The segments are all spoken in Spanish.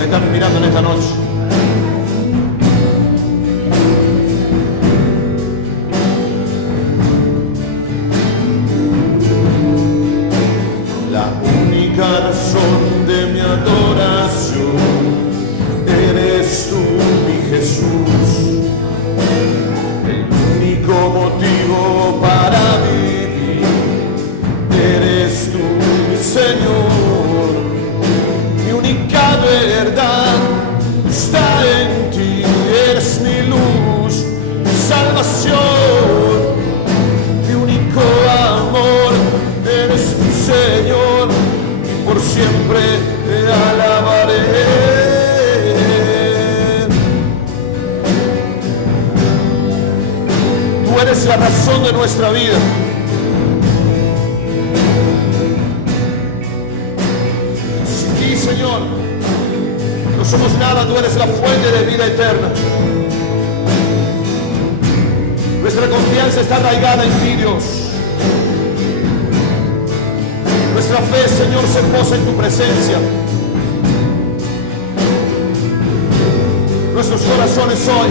nos están mirando en esta noche. La única razón de mi adoración eres tú, mi Jesús. El único motivo para vivir eres tú, mi Señor. Mi única verdad está en ti, eres mi luz, mi salvación. Mi único amor eres tu Señor, y por siempre te alabaré. Tú eres la razón de nuestra vida. Sin ti, Señor, no somos nada. Tú eres la fuente de vida eterna. Nuestra confianza está arraigada en ti, Dios. Nuestra fe, Señor, se posa en tu presencia. Nuestros corazones hoy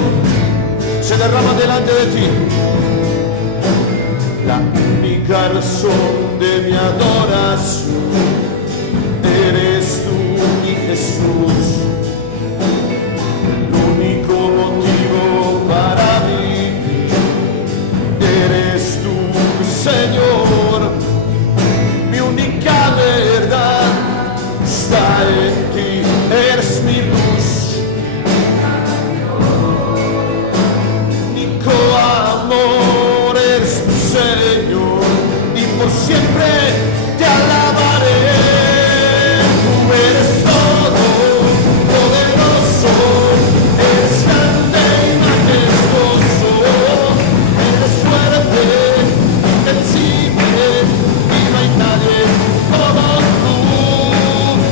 se derraman delante de ti. La única razón de mi adoración eres tú, mi Jesús. El único motivo para vivir eres tú, mi Señor. Mi única verdad está en ti, eres mi luz. Único amor eres tu Señor, y por siempre te alabaré. Tú eres todo poderoso, eres grande y majestuoso, eres fuerte, invencible, y no hay nadie como tú.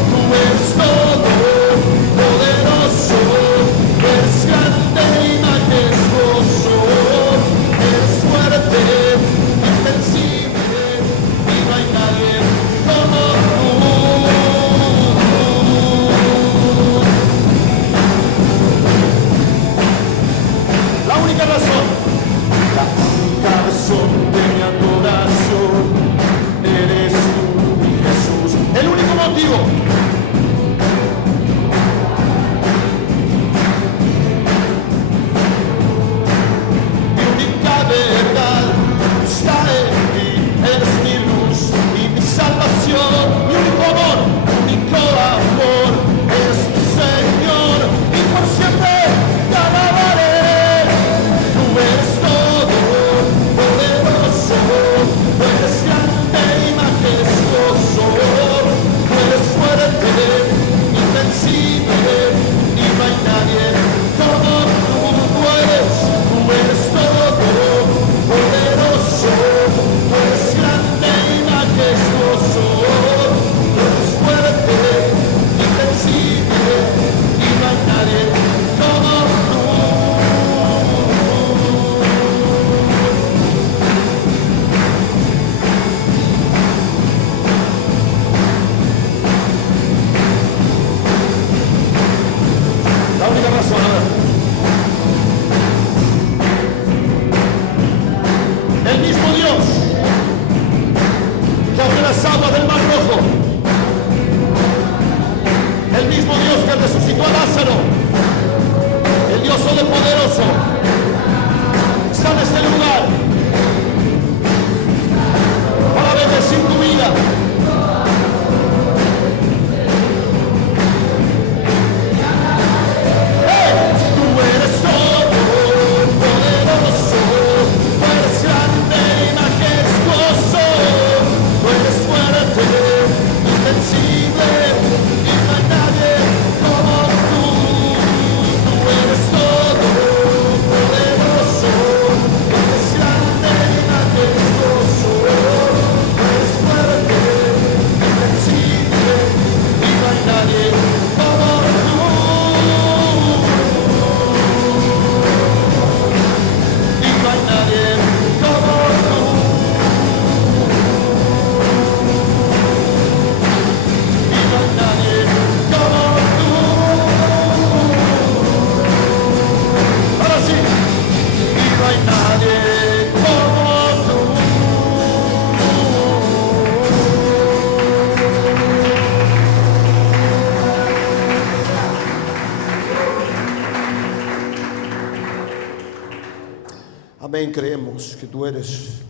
Tú eres todo poderoso, eres grande y majestuoso, eres fuerte, invencible, y no hay nadie como tú. La única razón de mi adoración eres tú, mi Jesús. El único motivo. Mi única verdad está en ti, eres mi luz y mi salvación. Mi único amor es tu Señor, y por siempre te alabaré. Tú eres todo poderoso, eres grande y majestuoso, eres fuerte, invencible, y no hay nadie como tú. Tú eres todo poderoso, eres grande y majestuoso, eres fuerte, invencible, y no hay nadie como tú. La única razón, a ver. El mismo Dios que abrió las aguas del Mar Rojo, el mismo Dios que resucitó a Lázaro, el Dios todopoderoso, está en este lugar para bendecir tu vida. Tú eres todo poderoso, eres grande y majestuoso, eres fuerte, invencible, y no hay nadie como tú. Tú eres todo poderoso, eres grande y majestuoso, eres fuerte, Amén, creemos que tú eres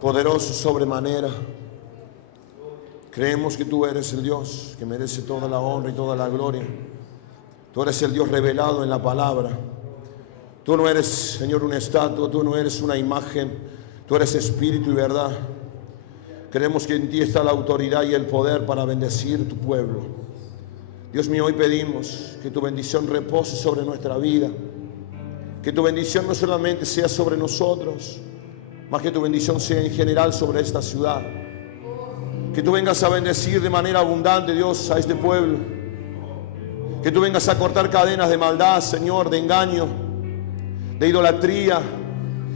poderoso sobremanera. Creemos que tú eres el Dios que merece toda la honra y toda la gloria. Tú eres el Dios revelado en la palabra. Tú no eres, Señor, una estatua, tú no eres una imagen, tú eres espíritu y verdad. Creemos que en ti está la autoridad y el poder para bendecir tu pueblo. Dios mío, hoy pedimos que tu bendición repose sobre nuestra vida. Que tu bendición no solamente sea sobre nosotros, más que tu bendición sea en general sobre esta ciudad. Que tú vengas a bendecir de manera abundante, Dios, a este pueblo. Que tú vengas a cortar cadenas de maldad, Señor, de engaño, de idolatría,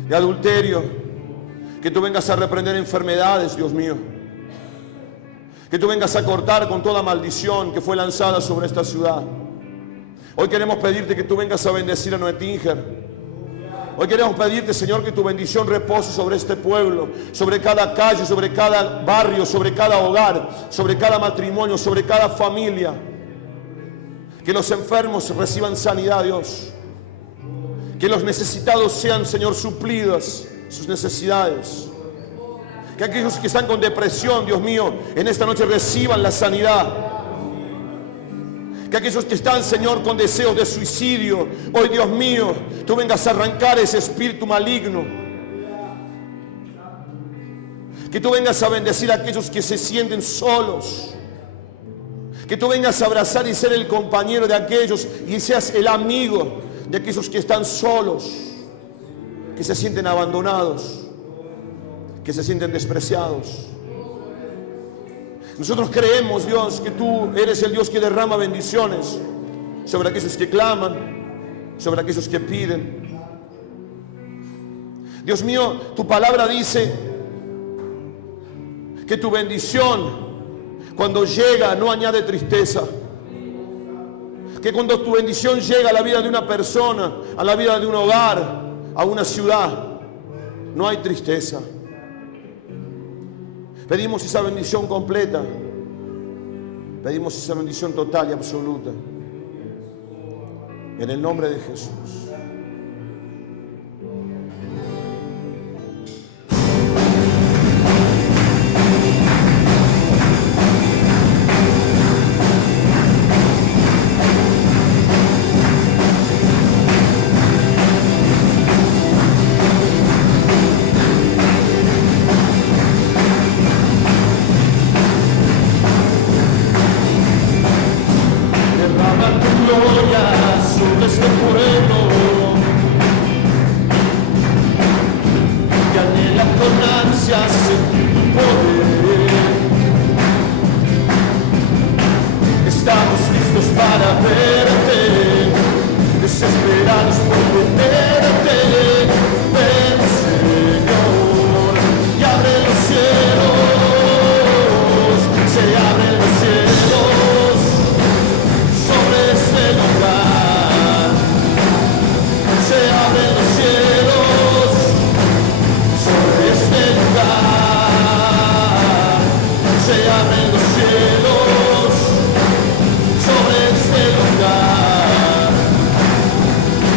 de adulterio. Que tú vengas a reprender enfermedades, Dios mío. Que tú vengas a cortar con toda maldición que fue lanzada sobre esta ciudad. Hoy queremos pedirte que tú vengas a bendecir a Nuetínger. Hoy queremos pedirte, Señor, que tu bendición repose sobre este pueblo, sobre cada calle, sobre cada barrio, sobre cada hogar, sobre cada matrimonio, sobre cada familia. Que los enfermos reciban sanidad, Dios. Que los necesitados sean, Señor, suplidas sus necesidades. Que aquellos que están con depresión, Dios mío, en esta noche reciban la sanidad. Que aquellos que están, Señor, con deseos de suicidio, hoy, Dios mío, tú vengas a arrancar ese espíritu maligno. Que tú vengas a bendecir a aquellos que se sienten solos. Que tú vengas a abrazar y ser el compañero de aquellos y seas el amigo de aquellos que están solos, que se sienten abandonados, que se sienten despreciados. Nosotros creemos, Dios, que tú eres el Dios que derrama bendiciones sobre aquellos que claman, sobre aquellos que piden. Dios mío, tu palabra dice que tu bendición, cuando llega, no añade tristeza. Que cuando tu bendición llega a la vida de una persona, a la vida de un hogar, a una ciudad, no hay tristeza. Pedimos esa bendición completa. Pedimos esa bendición total y absoluta. En el nombre de Jesús.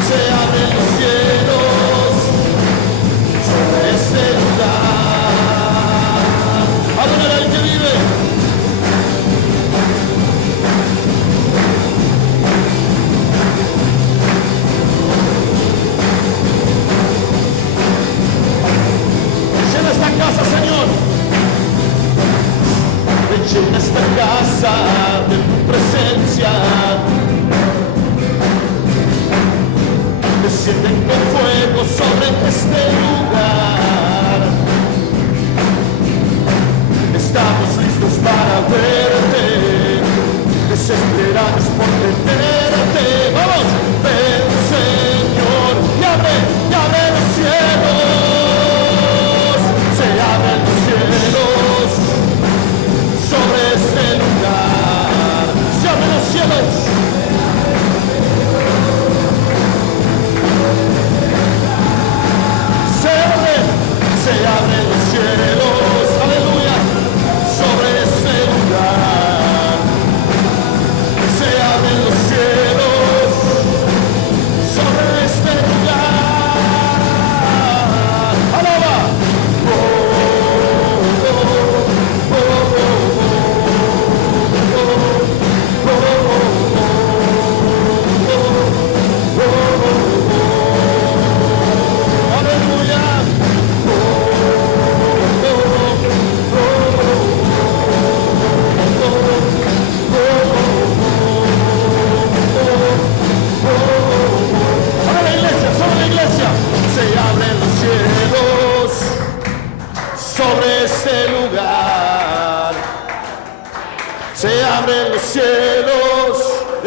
Se abren los cielos.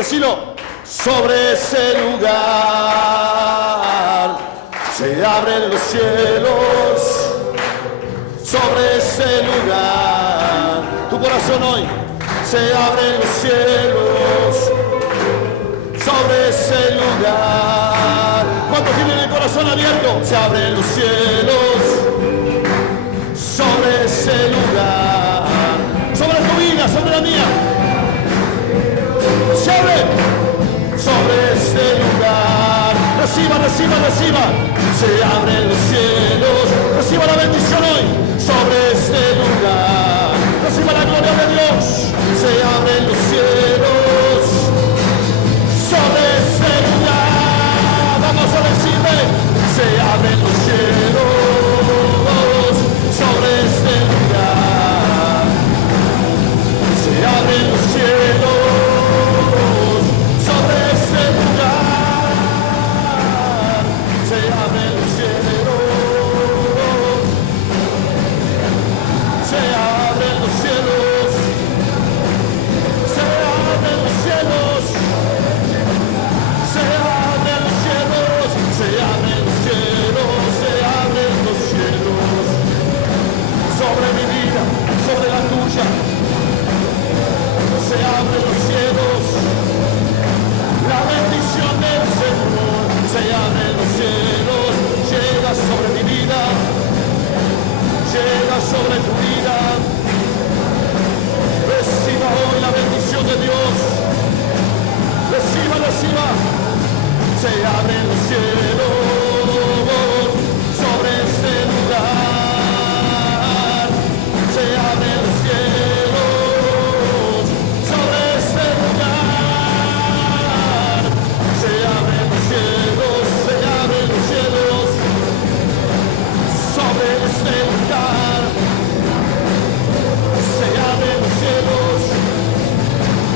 Decilo. Sobre ese lugar se abren los cielos. Sobre ese lugar, tu corazón hoy, se abren los cielos. Sobre ese lugar, ¿cuántos tienen el corazón abierto? Se abren los cielos. Sobre ese lugar, sobre tu vida, sobre la mía, se abre. Sobre este lugar, reciba, reciba, reciba. Se abren los cielos. Reciba la bendición hoy. Sobre este lugar, reciba la gloria de Dios. Se abren los cielos. Sobre este lugar, vamos a decirle. Se abren los cielos. Sobre este lugar, se abren los cielos. Sobre mi vida, sobre la tuya, se abren los cielos, la bendición del Señor, se abren los cielos, llega sobre mi vida, llega sobre tu vida. Reciba hoy la bendición de Dios, reciba, reciba. Se abren los cielos sobre este lugar. Se abren los cielos sobre este lugar. Se abren los cielos, se abren los cielos sobre este lugar. Se abren los cielos.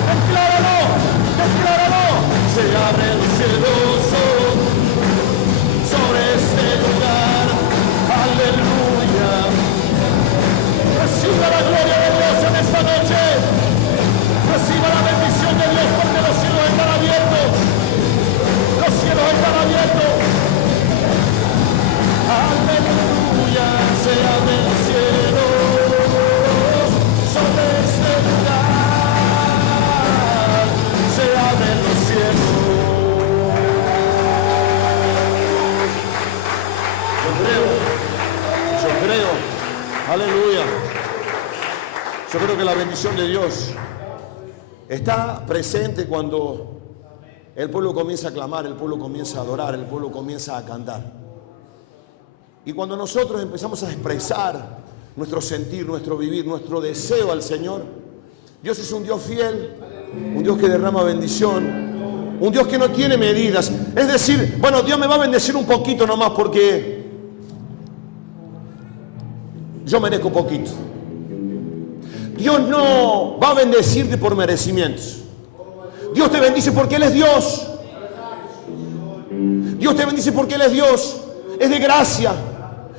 Decláralo, decláralo. Se abren los cielos sobre este lugar. Aleluya. Reciba la gloria de Dios en esta noche. Reciba la bendición de Dios porque los cielos están abiertos. Los cielos están abiertos. Aleluya. Se abren los cielos sobre este lugar. Se abren los cielos. Yo creo. Aleluya. Yo creo que la bendición de Dios está presente cuando el pueblo comienza a clamar, el pueblo comienza a adorar, el pueblo comienza a cantar. Y cuando nosotros empezamos a expresar nuestro sentir, nuestro vivir, nuestro deseo al Señor, Dios es un Dios fiel, un Dios que derrama bendición, un Dios que no tiene medidas. Es decir, bueno, Dios me va a bendecir un poquito nomás porque yo merezco poquito. Dios no va a bendecirte por merecimientos. Dios te bendice porque Él es Dios. Dios te bendice porque Él es Dios. Es de gracia.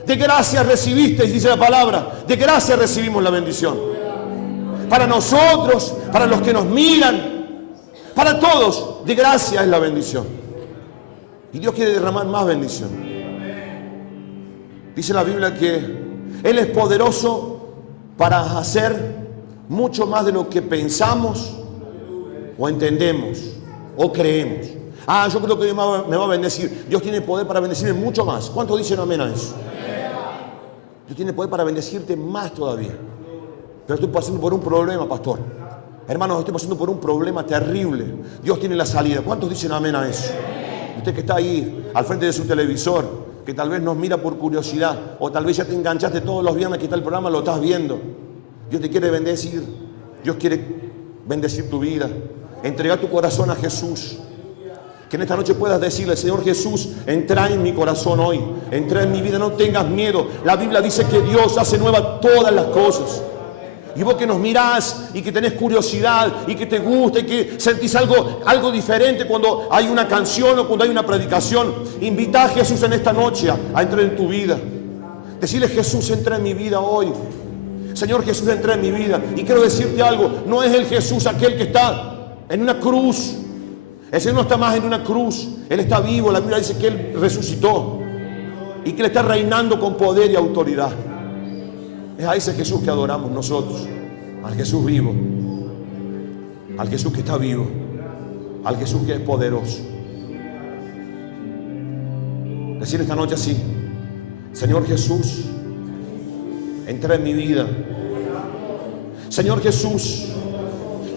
De gracia recibiste, dice la palabra. De gracia recibimos la bendición. Para nosotros, para los que nos miran, para todos, de gracia es la bendición. Y Dios quiere derramar más bendición. Dice la Biblia que Él es poderoso para hacer mucho más de lo que pensamos o entendemos o creemos. Yo creo que Dios me va a bendecir. Dios tiene poder para bendecirme mucho más. ¿Cuántos dicen amén a eso? Dios tiene poder para bendecirte más todavía. Pero estoy pasando por un problema, pastor. Hermanos, estoy pasando por un problema terrible. Dios tiene la salida. ¿Cuántos dicen amén a eso? Usted que está ahí al frente de su televisor, que tal vez nos mira por curiosidad, o tal vez ya te enganchaste todos los viernes que está el programa, lo estás viendo. Dios te quiere bendecir. Dios quiere bendecir tu vida. Entregar tu corazón a Jesús. Que en esta noche puedas decirle: Señor Jesús, entra en mi corazón hoy, entra en mi vida, no tengas miedo. La Biblia dice que Dios hace nuevas todas las cosas. Y vos que nos mirás y que tenés curiosidad y que te gusta y que sentís algo diferente cuando hay una canción o cuando hay una predicación, invita a Jesús en esta noche a entrar en tu vida. Decirle: Jesús, entra en mi vida hoy. Señor Jesús, entra en mi vida. Y quiero decirte algo: no es el Jesús aquel que está en una cruz El Señor no está más en una cruz. Él está vivo. La Biblia dice que Él resucitó y que Él está reinando con poder y autoridad. Es a ese Jesús que adoramos nosotros. Al Jesús vivo. Al Jesús que está vivo. Al Jesús que es poderoso. Decir esta noche así: Señor Jesús, entra en mi vida. Señor Jesús,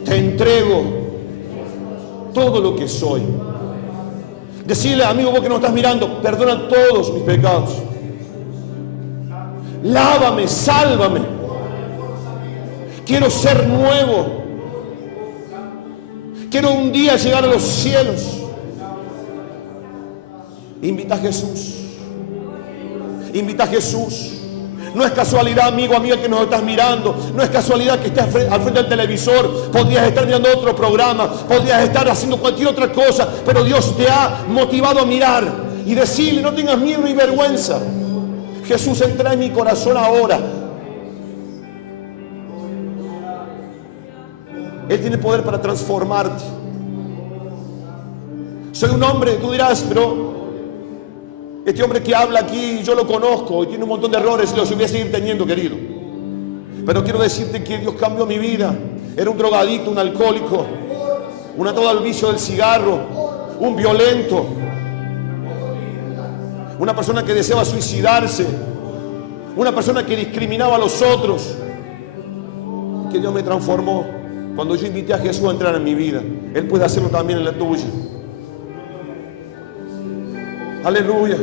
te entrego todo lo que soy. Decirle, amigo, vos que nos estás mirando, perdona todos mis pecados. Lávame, sálvame. Quiero ser nuevo. Quiero un día llegar a los cielos. Invita a Jesús. Invita a Jesús. No es casualidad, amigo, amiga, que nos estás mirando. No es casualidad que estés al frente del televisor. Podrías estar mirando otro programa. Podrías estar haciendo cualquier otra cosa. Pero Dios te ha motivado a mirar y decirle: no tengas miedo ni vergüenza. Jesús, entra en mi corazón ahora. Él tiene poder para transformarte. Soy un hombre, tú dirás, pero este hombre que habla aquí, yo lo conozco y tiene un montón de errores y los voy a seguir teniendo, querido. Pero quiero decirte que Dios cambió mi vida. Era un drogadicto, un alcohólico, un atado al vicio del cigarro, un violento, una persona que deseaba suicidarse, una persona que discriminaba a los otros. Que Dios me transformó cuando yo invité a Jesús a entrar en mi vida. Él puede hacerlo también en la tuya. Aleluya.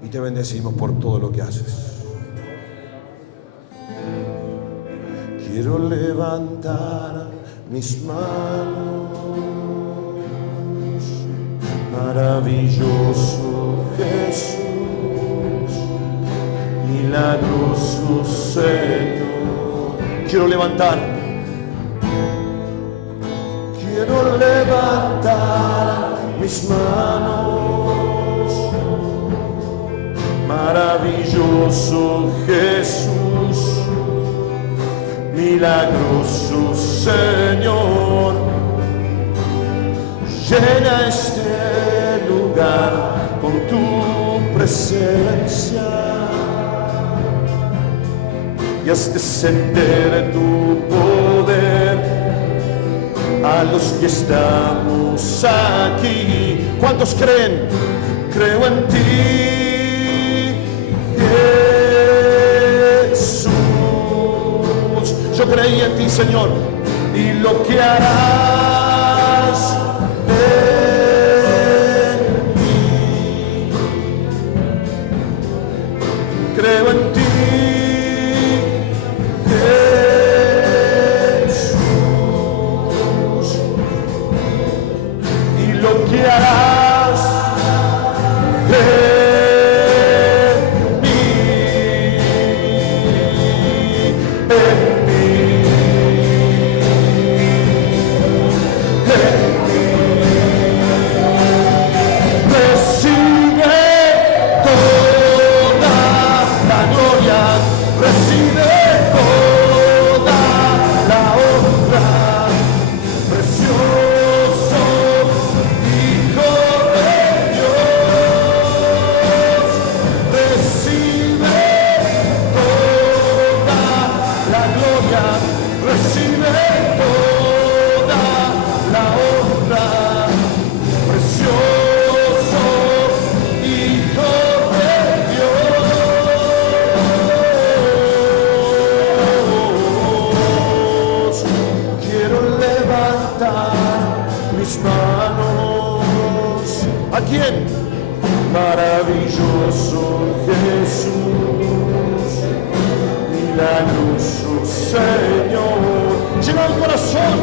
Y te bendecimos por todo lo que haces. Quiero levantar mis manos. Maravilloso Jesús, milagroso Señor. Quiero levantar mis manos. Maravilloso Jesús, milagroso Señor. Llena este lugar con tu presencia y haz descender tu poder a los que estamos aquí. ¿Cuántos creen? Creo en ti, Jesús. Yo creí en ti, Señor, y lo que harás en mí. Creo en ti, que harás en mí, en mí, en mí. Recibe toda la gloria, recibe toda la honra, precioso. ¿A quién? Maravilloso Jesús, milagroso Señor. Llena el corazón,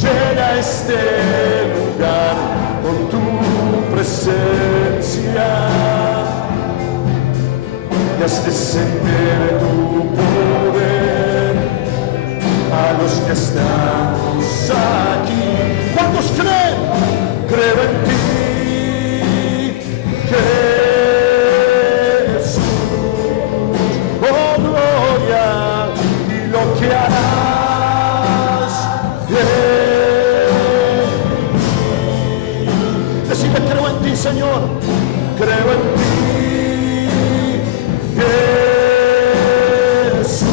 llena este lugar con tu presencia y haz descender tu poder a los que estamos aquí. ¿Cuántos creen? Creo en ti, Jesús. creo en ti, Jesús,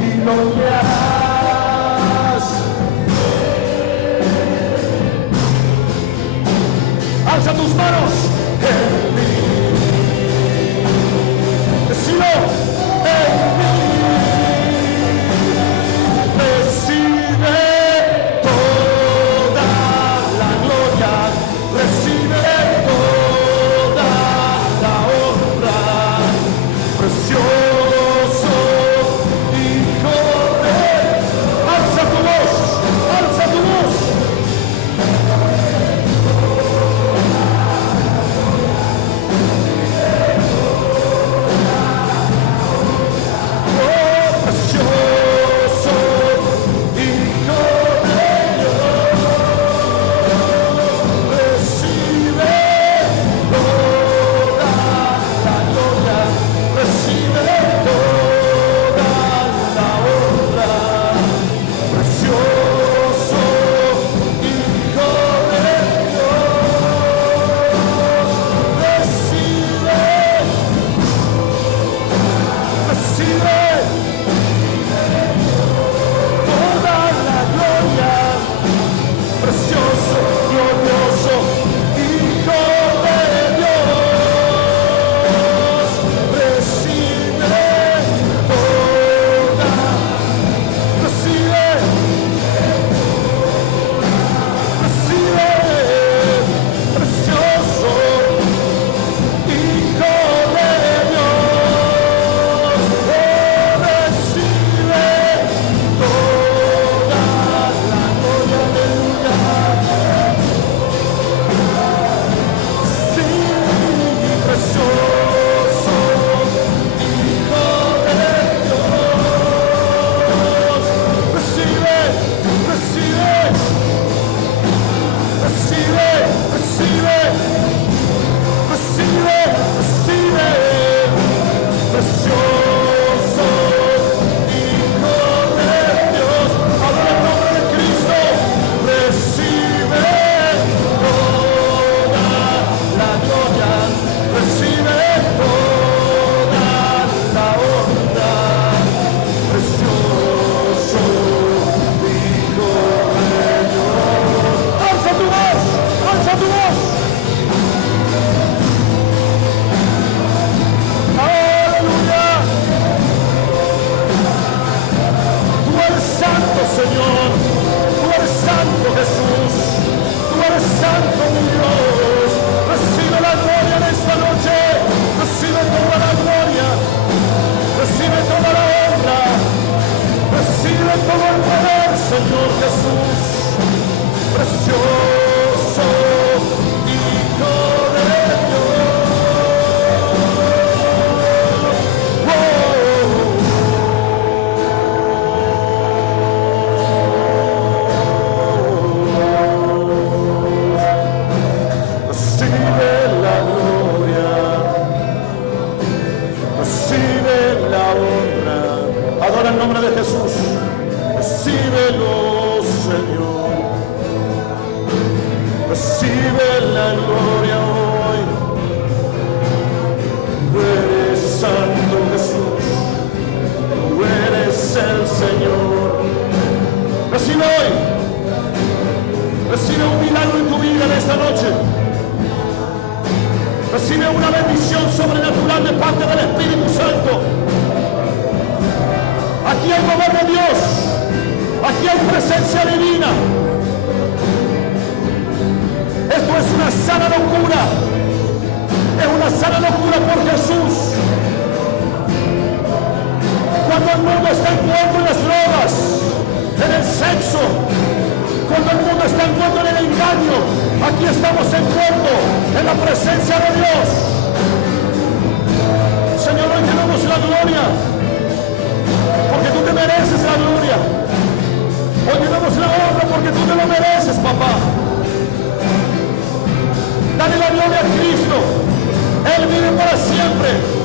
y no me harás. Alza tus manos en mí, decilo en mí. Recibe toda la gloria, recibe toda la honra, precioso Hijo de Dios. Alza tu voz, alza tu voz. Recibe una bendición sobrenatural de parte del Espíritu Santo. Aquí hay poder de Dios. Aquí hay presencia divina. Esto es una sana locura. Es una sana locura por Jesús. Cuando el mundo está envuelto en las drogas, en el sexo, cuando el mundo está envuelto en el engaño, aquí estamos envueltos en la presencia de Dios. Señor, hoy te damos la gloria, porque tú te mereces la gloria. Hoy te damos la honra porque tú te lo mereces, papá. Dale la gloria a Cristo. Él vive para siempre.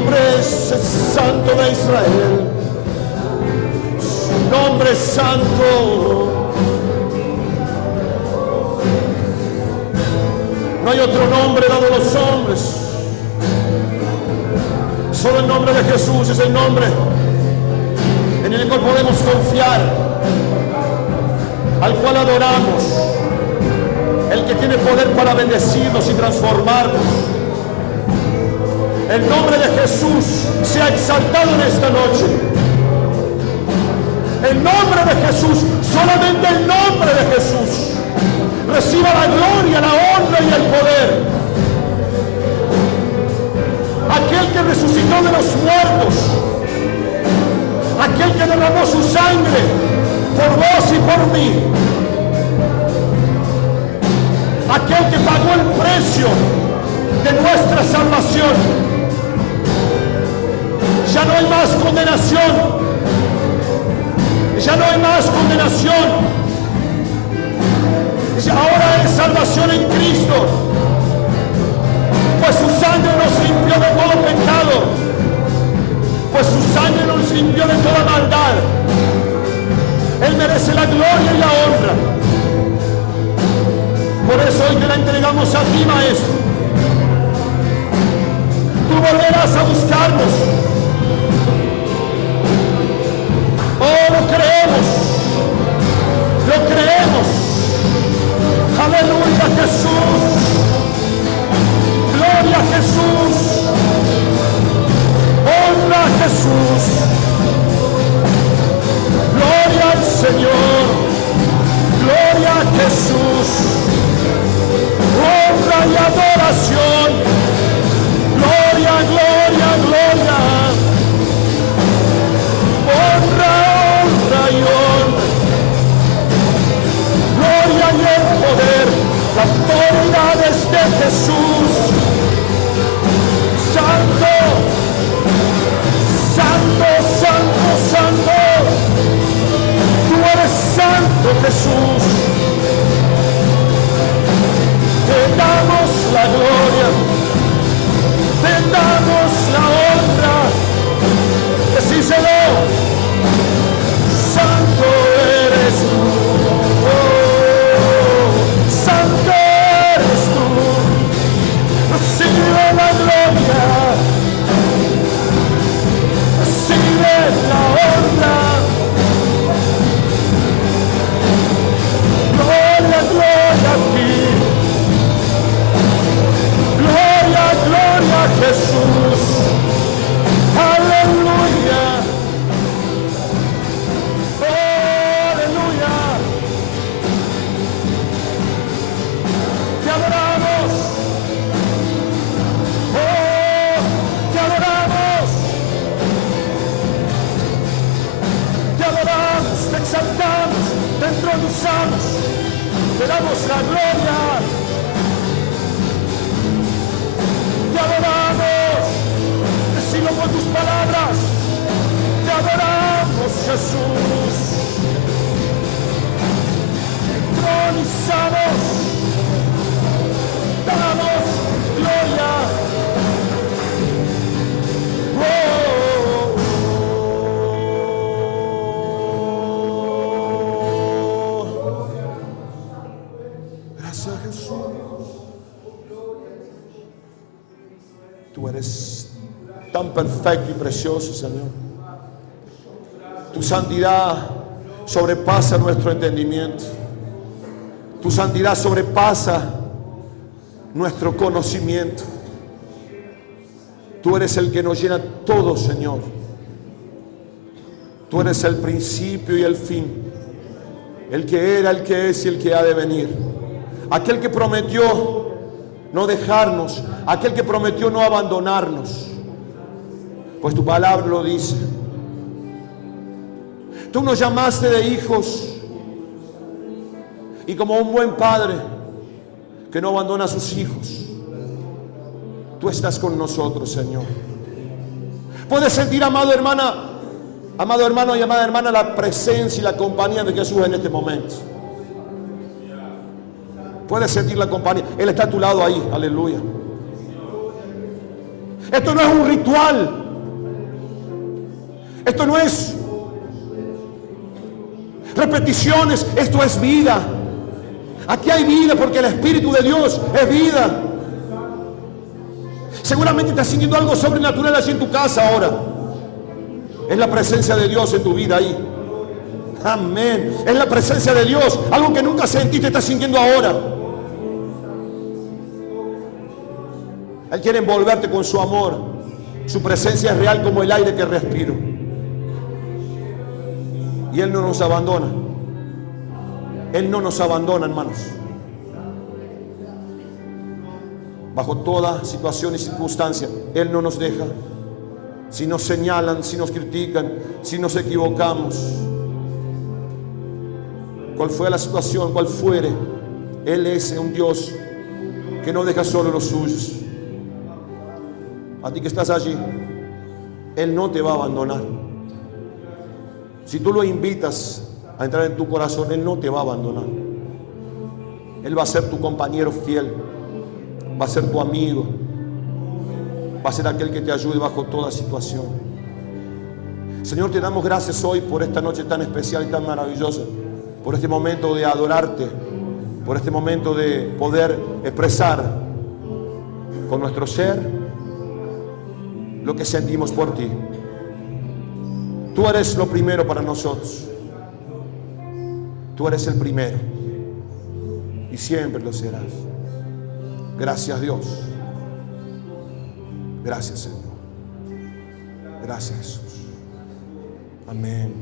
nombre es el Santo de Israel. Su nombre es santo. No hay otro nombre dado a los hombres. Solo el nombre de Jesús es el nombre en el cual podemos confiar, al cual adoramos, el que tiene poder para bendecirnos y transformarnos. El nombre de Jesús se ha exaltado en esta noche. El nombre de Jesús, solamente el nombre de Jesús, reciba la gloria, la honra y el poder. Aquel que resucitó de los muertos, aquel que derramó su sangre por vos y por mí, aquel que pagó el precio de nuestra salvación. Ya no hay más condenación, ya no hay más condenación. Ahora es salvación en Cristo, pues su sangre nos limpió de todo pecado, pues su sangre nos limpió de toda maldad. Él merece la gloria y la honra. Por eso hoy te la entregamos a ti, Maestro. Tú volverás a buscarnos. Oh, lo creemos, lo creemos. Aleluya, Jesús. Gloria a Jesús. Honra a Jesús. Gloria al Señor. Gloria a Jesús. Honra y adoración. Gloria, gloria, gloria. Honra, honra y honra. Gloria y el poder, la autoridad es de Jesús. Santo, santo, santo, santo. Tú eres santo, Jesús. Te damos la gloria, te damos la honra. Decíselo. Santo eres tú. Santo eres tú, recibe la gloria, recibe la honra, gloria, gloria a ti, gloria, gloria a Jesús, aleluya, aleluya. Te adoramos, oh, te adoramos, te exaltamos, te entronizamos, te damos la gloria, te adoramos, decilo con tus palabras, te adoramos, Jesús, entronizamos. Damos gloria. Gracias, Jesús. Tú eres tan perfecto y precioso, Señor. Tu santidad sobrepasa nuestro entendimiento. Tu santidad sobrepasa nuestro conocimiento. Tú eres el que nos llena todo, Señor. Tú eres el principio y el fin, el que era, el que es y el que ha de venir, aquel que prometió no dejarnos, aquel que prometió no abandonarnos, pues tu palabra lo dice. Tú nos llamaste de hijos, y como un buen padre que no abandona a sus hijos, tú estás con nosotros, Señor. Puedes sentir, amado hermano y amada hermana, la presencia y la compañía de Jesús en este momento. Puedes sentir la compañía. Él está a tu lado ahí, aleluya. Esto no es un ritual. Esto no es repeticiones. Esto es vida. Aquí hay vida porque el Espíritu de Dios es vida. Seguramente estás sintiendo algo sobrenatural allí en tu casa ahora. Es la presencia de Dios en tu vida ahí. Amén. Es la presencia de Dios. Algo que nunca sentiste, estás sintiendo ahora. Él quiere envolverte con su amor. Su presencia es real como el aire que respiro. Y Él no nos abandona. Él no nos abandona, hermanos. Bajo toda situación y circunstancia, Él no nos deja. Si nos señalan, si nos critican, si nos equivocamos, cual fue la situación, cual fuere, Él es un Dios que no deja solo los suyos. A ti que estás allí, Él no te va a abandonar. Si tú lo invitas a entrar en tu corazón, Él no te va a abandonar. Él va a ser tu compañero fiel, va a ser tu amigo, va a ser aquel que te ayude bajo toda situación. Señor, te damos gracias hoy por esta noche tan especial y tan maravillosa, por este momento de adorarte, por este momento de poder expresar con nuestro ser lo que sentimos por ti. Tú eres lo primero para nosotros. Tú eres el primero y siempre lo serás. Gracias, Dios. Gracias, Señor. Gracias, Jesús. Amén.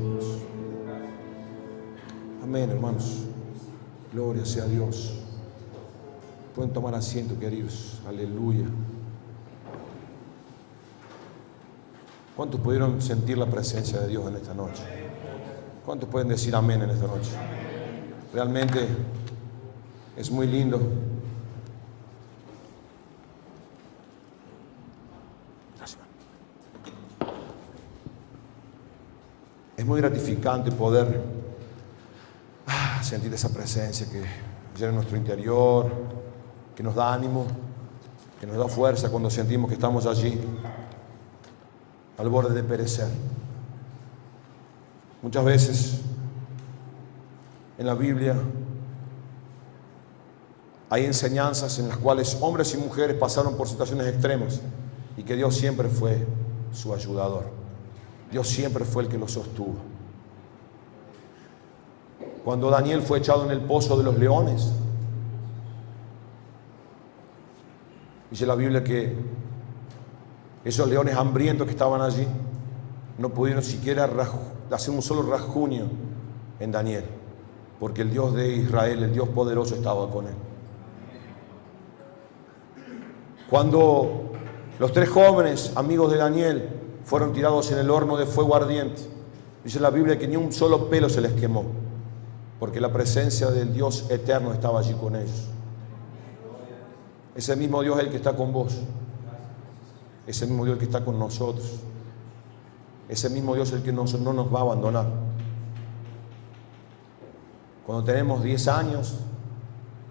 Amén, hermanos. Gloria sea a Dios. Pueden tomar asiento, queridos. Aleluya. ¿Cuántos pudieron sentir la presencia de Dios en esta noche? ¿Cuántos pueden decir amén en esta noche? Realmente es muy lindo. Gracias. Es muy gratificante poder sentir esa presencia que llena nuestro interior, que nos da ánimo, que nos da fuerza cuando sentimos que estamos allí al borde de perecer. Muchas veces en la Biblia hay enseñanzas en las cuales hombres y mujeres pasaron por situaciones extremas y que Dios siempre fue su ayudador. Dios siempre fue el que los sostuvo. Cuando Daniel fue echado en el pozo de los leones, dice la Biblia que esos leones hambrientos que estaban allí no pudieron siquiera hacer un solo rasguño en Daniel, porque el Dios de Israel, el Dios poderoso, estaba con él. Cuando los 3 jóvenes amigos de Daniel fueron tirados en el horno de fuego ardiente, dice la Biblia que ni un solo pelo se les quemó, porque la presencia del Dios eterno estaba allí con ellos. Ese mismo Dios es el que está con vos. Ese mismo Dios que está con nosotros. Ese mismo Dios es el que no nos va a abandonar. Cuando tenemos 10 años,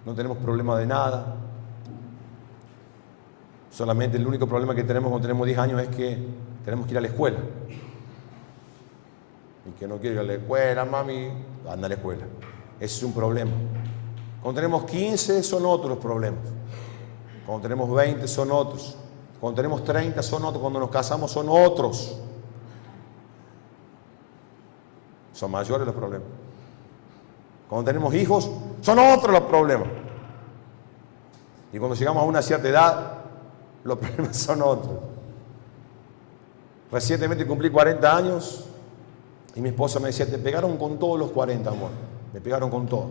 no tenemos problema de nada. Solamente el único problema que tenemos cuando tenemos 10 años es que tenemos que ir a la escuela. Y que no quiero ir a la escuela, mami, anda a la escuela. Ese es un problema. Cuando tenemos 15 son otros problemas. Cuando tenemos 20 son otros. Cuando tenemos 30 son otros, cuando nos casamos son otros. Son mayores los problemas. Cuando tenemos hijos son otros los problemas. Y cuando llegamos a una cierta edad, los problemas son otros. Recientemente cumplí 40 años y mi esposa me decía, te pegaron con todos los 40, amor. Me pegaron con todo.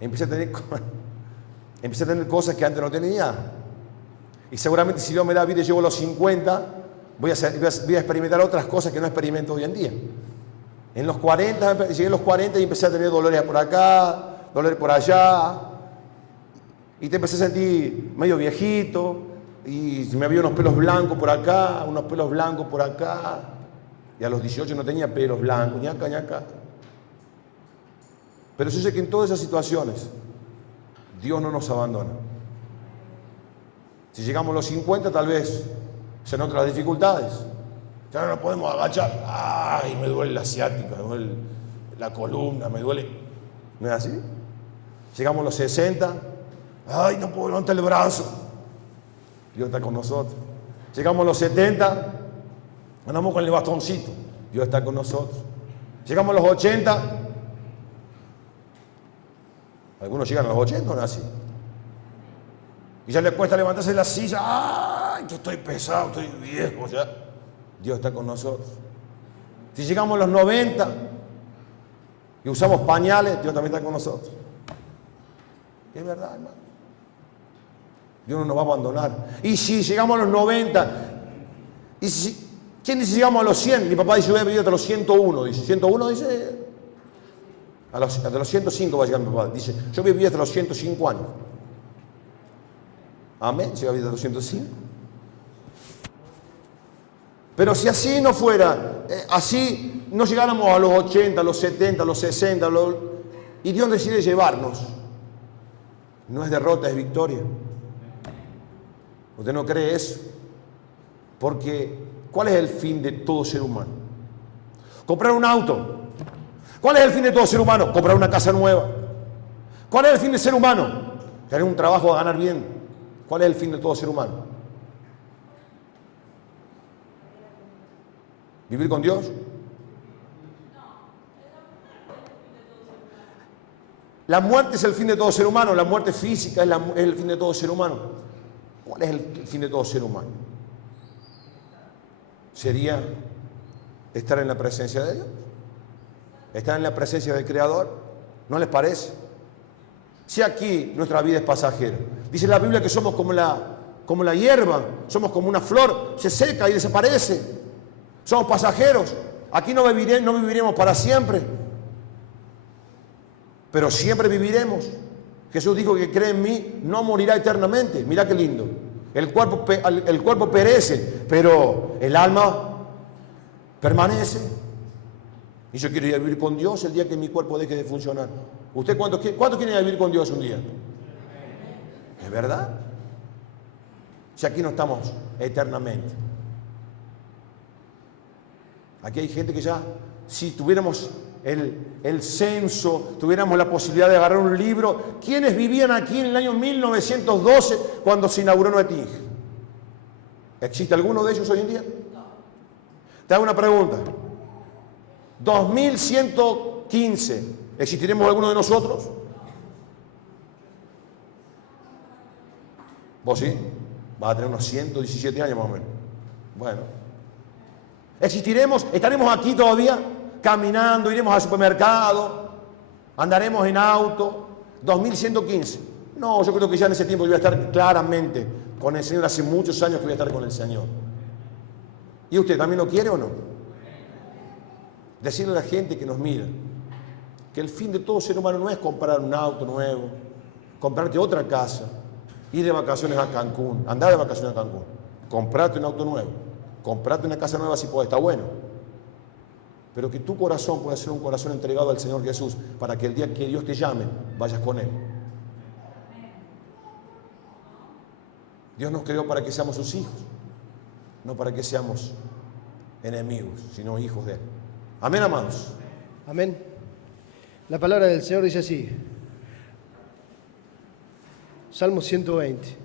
Empecé a tener cosas que antes no tenía. Y seguramente si Dios me da vida y llego a los 50, voy a experimentar otras cosas que no experimento hoy en día. En los 40, llegué a los 40 y empecé a tener dolores por acá, dolores por allá. Y te empecé a sentir medio viejito. Y me había unos pelos blancos por acá, unos pelos blancos por acá. Y a los 18 no tenía pelos blancos, ni acá, ni acá. Pero yo sé que en todas esas situaciones, Dios no nos abandona. Si llegamos a los 50, tal vez se notan las dificultades. Ya no nos podemos agachar. Ay, me duele la ciática, me duele la columna, me duele. ¿No es así? Llegamos a los 60. Ay, no puedo levantar el brazo. Dios está con nosotros. Llegamos a los 70. Andamos con el bastoncito. Dios está con nosotros. Llegamos a los 80. Algunos llegan a los 80 o no así. Y ya les cuesta levantarse de la silla. ¡Ay, que estoy pesado, estoy viejo ya! Dios está con nosotros. Si llegamos a los 90 y usamos pañales, Dios también está con nosotros. Es verdad, hermano. Dios no nos va a abandonar. Y si llegamos a los 90, ¿quién dice llegamos a los 100? Mi papá dice, yo voy a vivir hasta los 101. Dice, 101 dice, hasta los 105 va a llegar mi papá. Dice, yo voy a vivir hasta los 105 años. Amén, si va a vivir hasta los 105. Pero si así no fuera, así no llegáramos a los 80, a los 70, a los 60, y Dios decide llevarnos, no es derrota, es victoria. ¿Usted no cree eso? Porque, ¿cuál es el fin de todo ser humano? Comprar un auto. ¿Cuál es el fin de todo ser humano? Comprar una casa nueva. ¿Cuál es el fin del ser humano? Tener un trabajo a ganar bien. ¿Cuál es el fin de todo ser humano? ¿Vivir con Dios? La muerte es el fin de todo ser humano. La muerte física es el fin de todo ser humano. ¿Cuál es el fin de todo ser humano? Sería estar en la presencia de Dios, estar en la presencia del Creador. ¿No les parece? Si aquí nuestra vida es pasajera, dice la Biblia que somos como la hierba, somos como una flor, se seca y desaparece. Somos pasajeros. Aquí no viviremos para siempre, pero siempre viviremos. Jesús dijo que cree en mí no morirá eternamente. Mirá qué lindo. El cuerpo perece, pero el alma permanece. Y yo quiero ir a vivir con Dios el día que mi cuerpo deje de funcionar. ¿Usted cuánto quiere ir a vivir con Dios un día? ¿Es verdad? Si aquí no estamos eternamente. Aquí hay gente que ya, si tuviéramos el censo, tuviéramos la posibilidad de agarrar un libro, ¿quiénes vivían aquí en el año 1912 cuando se inauguró Nueting? ¿Existe alguno de ellos hoy en día? Te hago una pregunta. 2115, ¿existiremos alguno de nosotros? ¿Vos sí? Vas a tener unos 117 años más o menos. Bueno. ¿Existiremos? ¿Estaremos aquí todavía? Caminando, iremos al supermercado, andaremos en auto. 2115. No, yo creo que ya en ese tiempo yo voy a estar claramente con el Señor. Hace muchos años que voy a estar con el Señor. ¿Y usted también lo quiere o no? Decirle a la gente que nos mira que el fin de todo ser humano no es comprar un auto nuevo, comprarte otra casa, ir de vacaciones a Cancún, andar de vacaciones a Cancún, comprarte un auto nuevo, comprarte una casa nueva si puede, está bueno. Pero que tu corazón pueda ser un corazón entregado al Señor Jesús para que el día que Dios te llame, vayas con Él. Dios nos creó para que seamos sus hijos, no para que seamos enemigos, sino hijos de Él. Amén, amados. Amén. La palabra del Señor dice así. Salmo 120.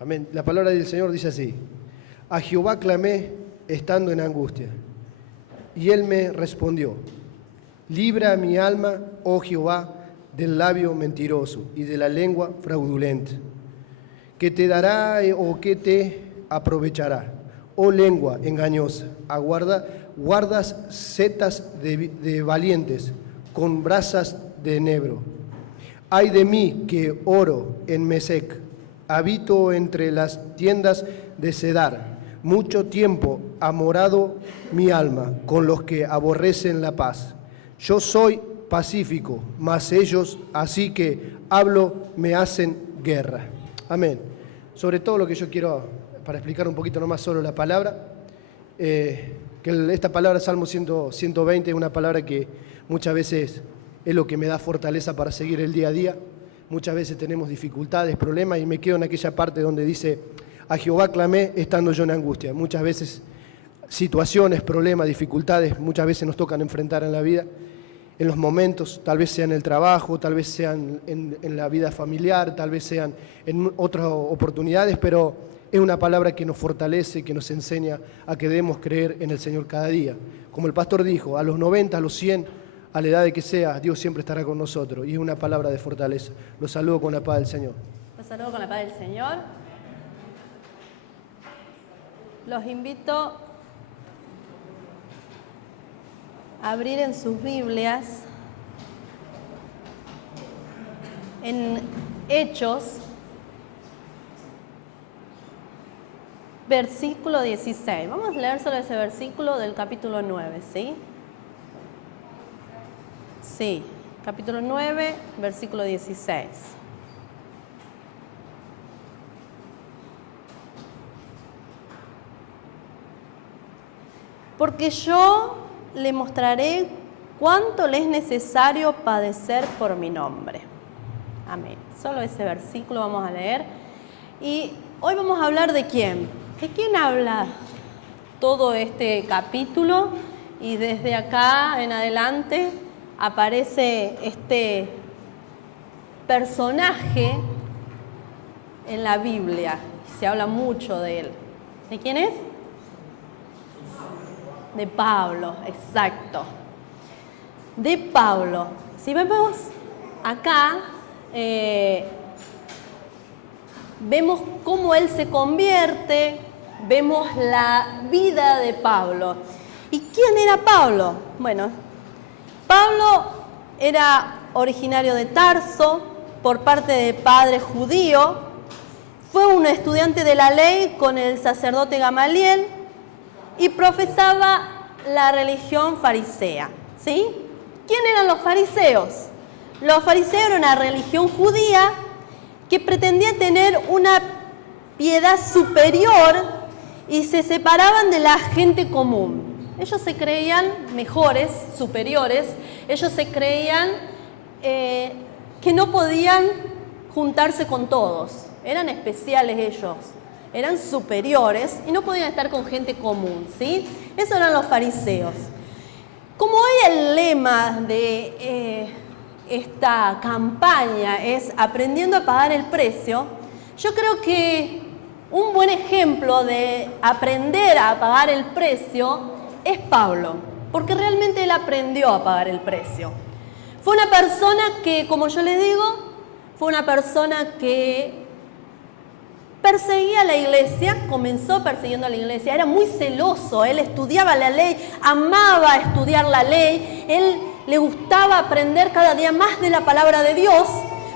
Amén. La palabra del Señor dice así. A Jehová clamé estando en angustia, y Él me respondió. Libra mi alma, oh Jehová, del labio mentiroso y de la lengua fraudulenta. ¿Qué te dará o qué te aprovechará? Oh lengua engañosa, guardas setas de valientes, con brasas de enebro. Ay de mí que oro en Mesec, habito entre las tiendas de Cedar. Mucho tiempo ha morado mi alma con los que aborrecen la paz. Yo soy pacífico, mas ellos, así que hablo, me hacen guerra. Amén. Sobre todo lo que yo quiero, para explicar un poquito nomás solo la palabra, esta palabra, Salmo 120, es una palabra que muchas veces es lo que me da fortaleza para seguir el día a día. Muchas veces tenemos dificultades, problemas, y me quedo en aquella parte donde dice: a Jehová clamé estando yo en angustia. Muchas veces situaciones, problemas, dificultades, muchas veces nos tocan enfrentar en la vida, en los momentos, tal vez sea en el trabajo, tal vez sean en la vida familiar, tal vez sean en otras oportunidades, pero es una palabra que nos fortalece, que nos enseña a que debemos creer en el Señor cada día. Como el pastor dijo, a los 90, a los 100, a la edad de que sea, Dios siempre estará con nosotros, y es una palabra de fortaleza. Los saludo con la paz del Señor. Los saludo con la paz del Señor. Los invito a abrir en sus Biblias en Hechos, versículo 16. Vamos a leer solo ese versículo del capítulo 9, ¿sí? Sí, capítulo 9, versículo 16. Porque yo le mostraré cuánto le es necesario padecer por mi nombre. Amén. Solo ese versículo vamos a leer. Y hoy vamos a hablar de quién. ¿De quién habla todo este capítulo? Y desde acá en adelante aparece este personaje en la Biblia. Se habla mucho de él. ¿De quién es? De Pablo, exacto. De Pablo. Si vemos acá, vemos cómo él se convierte, vemos la vida de Pablo. ¿Y quién era Pablo? Bueno, Pablo era originario de Tarso, por parte de padre judío. Fue un estudiante de la ley con el sacerdote Gamaliel y profesaba la religión farisea, ¿sí? ¿Quién eran los fariseos? Los fariseos eran una religión judía que pretendía tener una piedad superior y se separaban de la gente común. Ellos se creían mejores, superiores. Ellos se creían que no podían juntarse con todos. Eran especiales ellos. Eran superiores y no podían estar con gente común, ¿sí? Esos eran los fariseos. Como hoy el lema de esta campaña es aprendiendo a pagar el precio, yo creo que un buen ejemplo de aprender a pagar el precio es Pablo, porque realmente él aprendió a pagar el precio. Fue una persona que, como yo les digo, fue una persona que perseguía a la iglesia, comenzó persiguiendo a la iglesia, era muy celoso, él estudiaba la ley, amaba estudiar la ley, él le gustaba aprender cada día más de la palabra de Dios,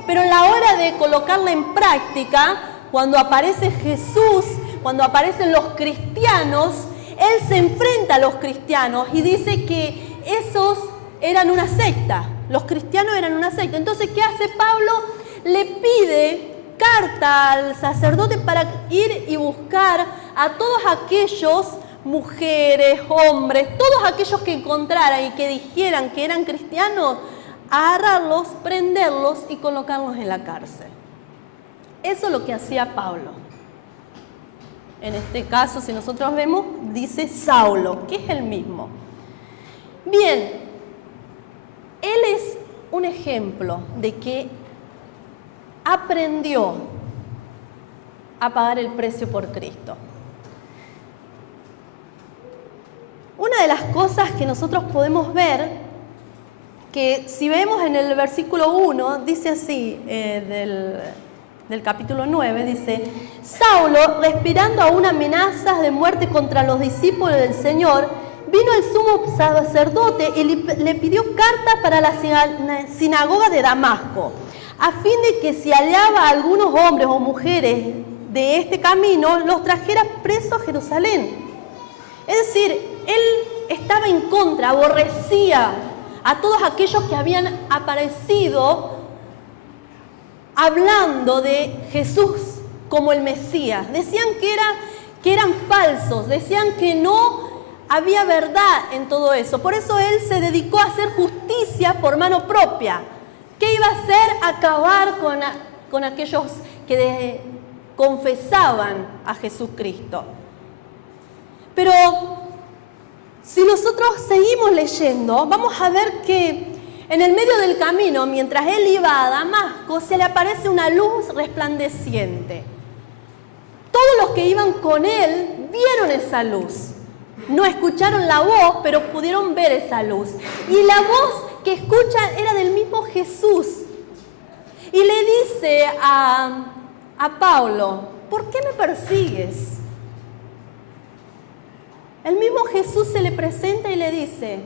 pero en la hora de colocarla en práctica, cuando aparece Jesús, cuando aparecen los cristianos, él se enfrenta a los cristianos y dice que esos eran una secta, los cristianos eran una secta. Entonces, ¿qué hace Pablo? Le pide carta al sacerdote para ir y buscar a todos aquellos, mujeres, hombres, todos aquellos que encontraran y que dijeran que eran cristianos, agarrarlos, prenderlos y colocarlos en la cárcel. Eso es lo que hacía Pablo. En este caso, si nosotros vemos, dice Saulo, que es el mismo. Bien, él es un ejemplo de que aprendió a pagar el precio por Cristo. Una de las cosas que nosotros podemos ver, que si vemos en el versículo 1, dice así, del capítulo 9, dice: Saulo, respirando aún amenazas de muerte contra los discípulos del Señor, vino el sumo sacerdote y le pidió cartas para la sinagoga de Damasco, a fin de que si hallaba a algunos hombres o mujeres de este camino, los trajera presos a Jerusalén. Es decir, él estaba en contra, aborrecía a todos aquellos que habían aparecido hablando de Jesús como el Mesías. Decían que eran falsos, decían que no había verdad en todo eso. Por eso él se dedicó a hacer justicia por mano propia. ¿Qué iba a hacer? Acabar con aquellos que confesaban a Jesucristo. Pero si nosotros seguimos leyendo, vamos a ver que en el medio del camino, mientras él iba a Damasco, se le aparece una luz resplandeciente. Todos los que iban con él vieron esa luz. No escucharon la voz, pero pudieron ver esa luz. Y la voz que escuchan era del mismo Jesús. Y le dice a Pablo, ¿por qué me persigues? El mismo Jesús se le presenta y le dice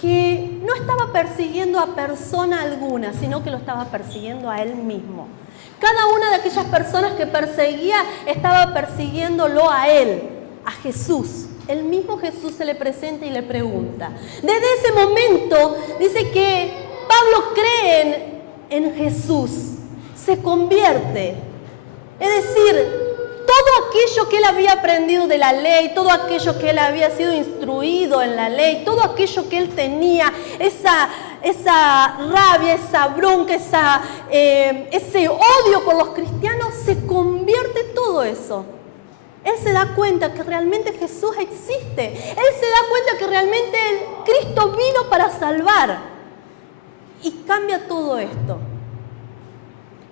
que no estaba persiguiendo a persona alguna, sino que lo estaba persiguiendo a él mismo. Cada una de aquellas personas que perseguía estaba persiguiéndolo a él, a Jesús. El mismo Jesús se le presenta y le pregunta. Desde ese momento dice que Pablo cree en Jesús, se convierte. Es decir, todo aquello que él había aprendido de la ley, todo aquello que él había sido instruido en la ley, todo aquello que él tenía, esa rabia, esa bronca, ese odio por los cristianos, se convierte en todo eso. Él se da cuenta que realmente Jesús existe. Él se da cuenta que realmente Cristo vino para salvar. Y cambia todo esto.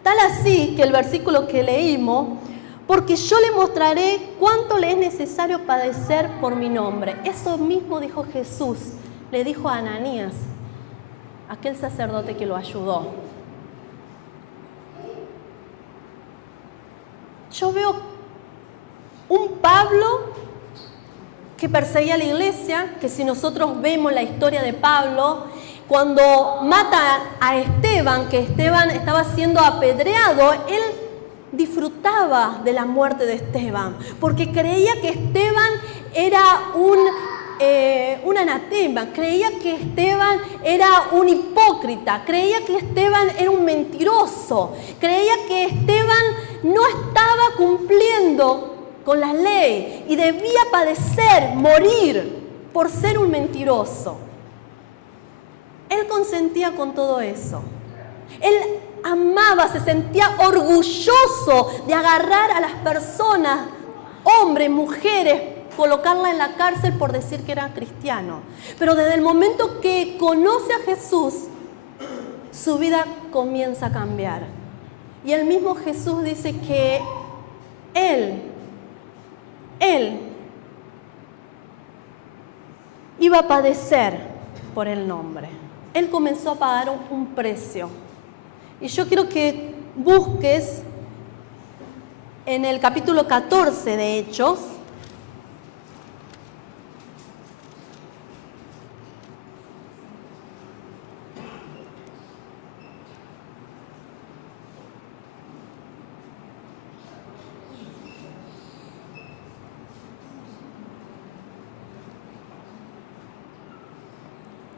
Tal así que el versículo que leímos, porque yo le mostraré cuánto le es necesario padecer por mi nombre. Eso mismo dijo Jesús, le dijo a Ananías, aquel sacerdote que lo ayudó. Yo veo un Pablo que perseguía a la iglesia, que si nosotros vemos la historia de Pablo, cuando mata a Esteban, que Esteban estaba siendo apedreado, él disfrutaba de la muerte de Esteban, porque creía que Esteban era un anatema, creía que Esteban era un hipócrita, creía que Esteban era un mentiroso, creía que Esteban no estaba cumpliendo con la ley y debía padecer, morir por ser un mentiroso. Él consentía con todo eso. Él amaba, se sentía orgulloso de agarrar a las personas, hombres, mujeres, colocarla en la cárcel por decir que era cristiano. Pero desde el momento que conoce a Jesús, su vida comienza a cambiar. Y el mismo Jesús dice que Él iba a padecer por el nombre. Él comenzó a pagar un precio. Y yo quiero que busques en el capítulo 14 de Hechos,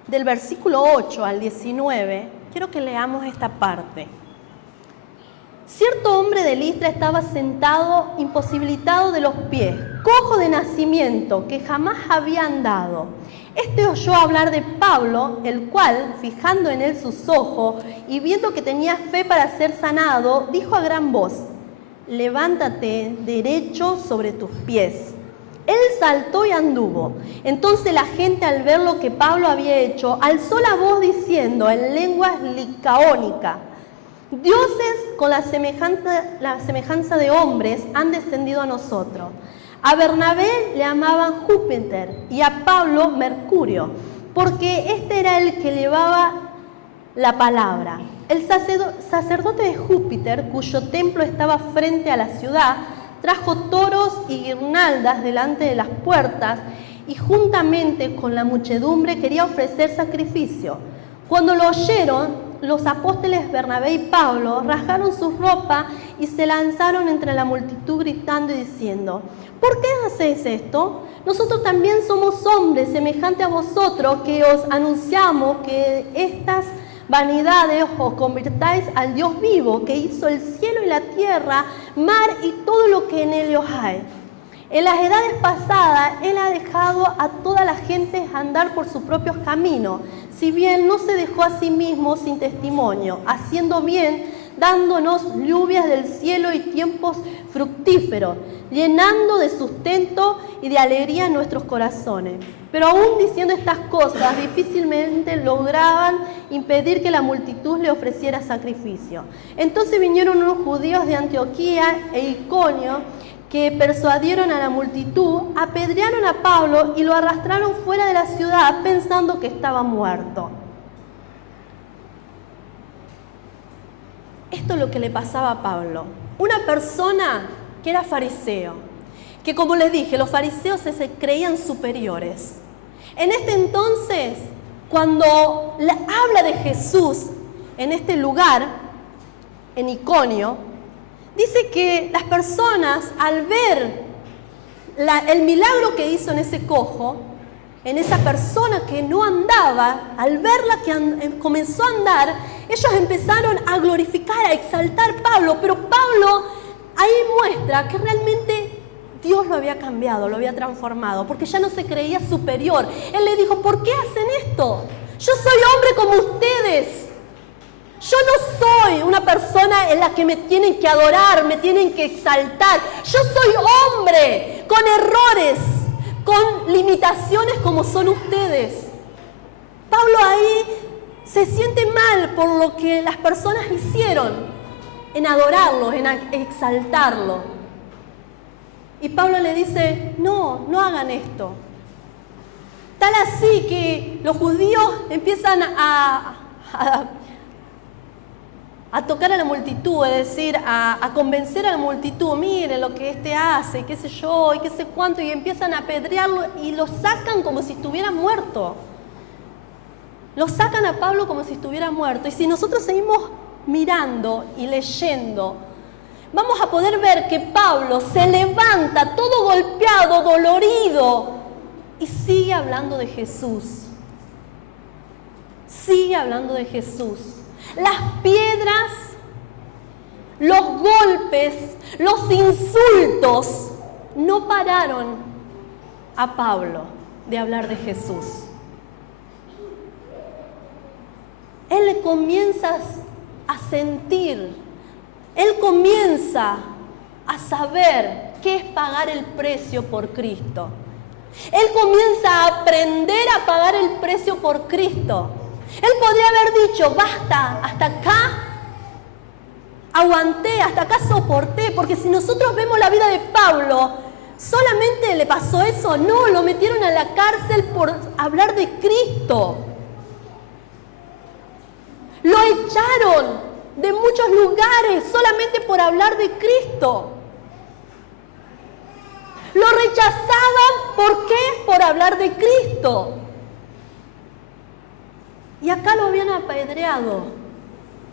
del versículo 8 al 19, quiero que leamos esta parte. Cierto hombre de Listra estaba sentado, imposibilitado de los pies, cojo de nacimiento, que jamás había andado. Este oyó hablar de Pablo, el cual, fijando en él sus ojos y viendo que tenía fe para ser sanado, dijo a gran voz: levántate derecho sobre tus pies. Él saltó y anduvo. Entonces la gente, al ver lo que Pablo había hecho, alzó la voz diciendo en lengua licaónica: dioses con la semejanza de hombres han descendido a nosotros. A Bernabé le llamaban Júpiter y a Pablo Mercurio, porque este era el que llevaba la palabra. El sacerdote de Júpiter, cuyo templo estaba frente a la ciudad, trajo toros y guirnaldas delante de las puertas y juntamente con la muchedumbre quería ofrecer sacrificio. Cuando lo oyeron, los apóstoles Bernabé y Pablo rasgaron sus ropas y se lanzaron entre la multitud gritando y diciendo: ¿por qué hacéis esto? Nosotros también somos hombres semejantes a vosotros, que os anunciamos que estas vanidades os convirtáis al Dios vivo, que hizo el cielo y la tierra, mar y todo lo que en ellos hay. En las edades pasadas, Él ha dejado a toda la gente andar por sus propios caminos, si bien no se dejó a sí mismo sin testimonio, haciendo bien, dándonos lluvias del cielo y tiempos fructíferos, llenando de sustento y de alegría nuestros corazones. Pero aún diciendo estas cosas, difícilmente lograban impedir que la multitud le ofreciera sacrificio. Entonces vinieron unos judíos de Antioquía e Iconio, que persuadieron a la multitud, apedrearon a Pablo y lo arrastraron fuera de la ciudad pensando que estaba muerto. Esto es lo que le pasaba a Pablo. Una persona que era fariseo, que como les dije, los fariseos se creían superiores. En este entonces, cuando habla de Jesús en este lugar, en Iconio, dice que las personas al ver el milagro que hizo en ese cojo, en esa persona que no andaba, al verla que comenzó a andar, ellos empezaron a glorificar, a exaltar a Pablo, pero Pablo ahí muestra que realmente Dios lo había cambiado, lo había transformado, porque ya no se creía superior. Él le dijo, ¿por qué hacen esto? Yo soy hombre como ustedes. Yo no soy una persona en la que me tienen que adorar, me tienen que exaltar. Yo soy hombre con errores, con limitaciones como son ustedes. Pablo ahí se siente mal por lo que las personas hicieron en adorarlo, en exaltarlo. Y Pablo le dice, no hagan esto. Tal así que los judíos empiezan a tocar a la multitud, es decir, a convencer a la multitud, miren lo que este hace, qué sé yo, y qué sé cuánto, y empiezan a apedrearlo y lo sacan como si estuviera muerto. Lo sacan a Pablo como si estuviera muerto. Y si nosotros seguimos mirando y leyendo, vamos a poder ver que Pablo se levanta todo golpeado, dolorido, y sigue hablando de Jesús. Sigue hablando de Jesús. Las piedras, los golpes, los insultos no pararon a Pablo de hablar de Jesús. Él comienza a sentir, él comienza a saber qué es pagar el precio por Cristo. Él comienza a aprender a pagar el precio por Cristo. Él podría haber dicho, basta, hasta acá aguanté, hasta acá soporté, porque si nosotros vemos la vida de Pablo, ¿solamente le pasó eso? No, lo metieron a la cárcel por hablar de Cristo. Lo echaron de muchos lugares solamente por hablar de Cristo. Lo rechazaban, ¿por qué? Por hablar de Cristo. Y acá lo habían apedreado,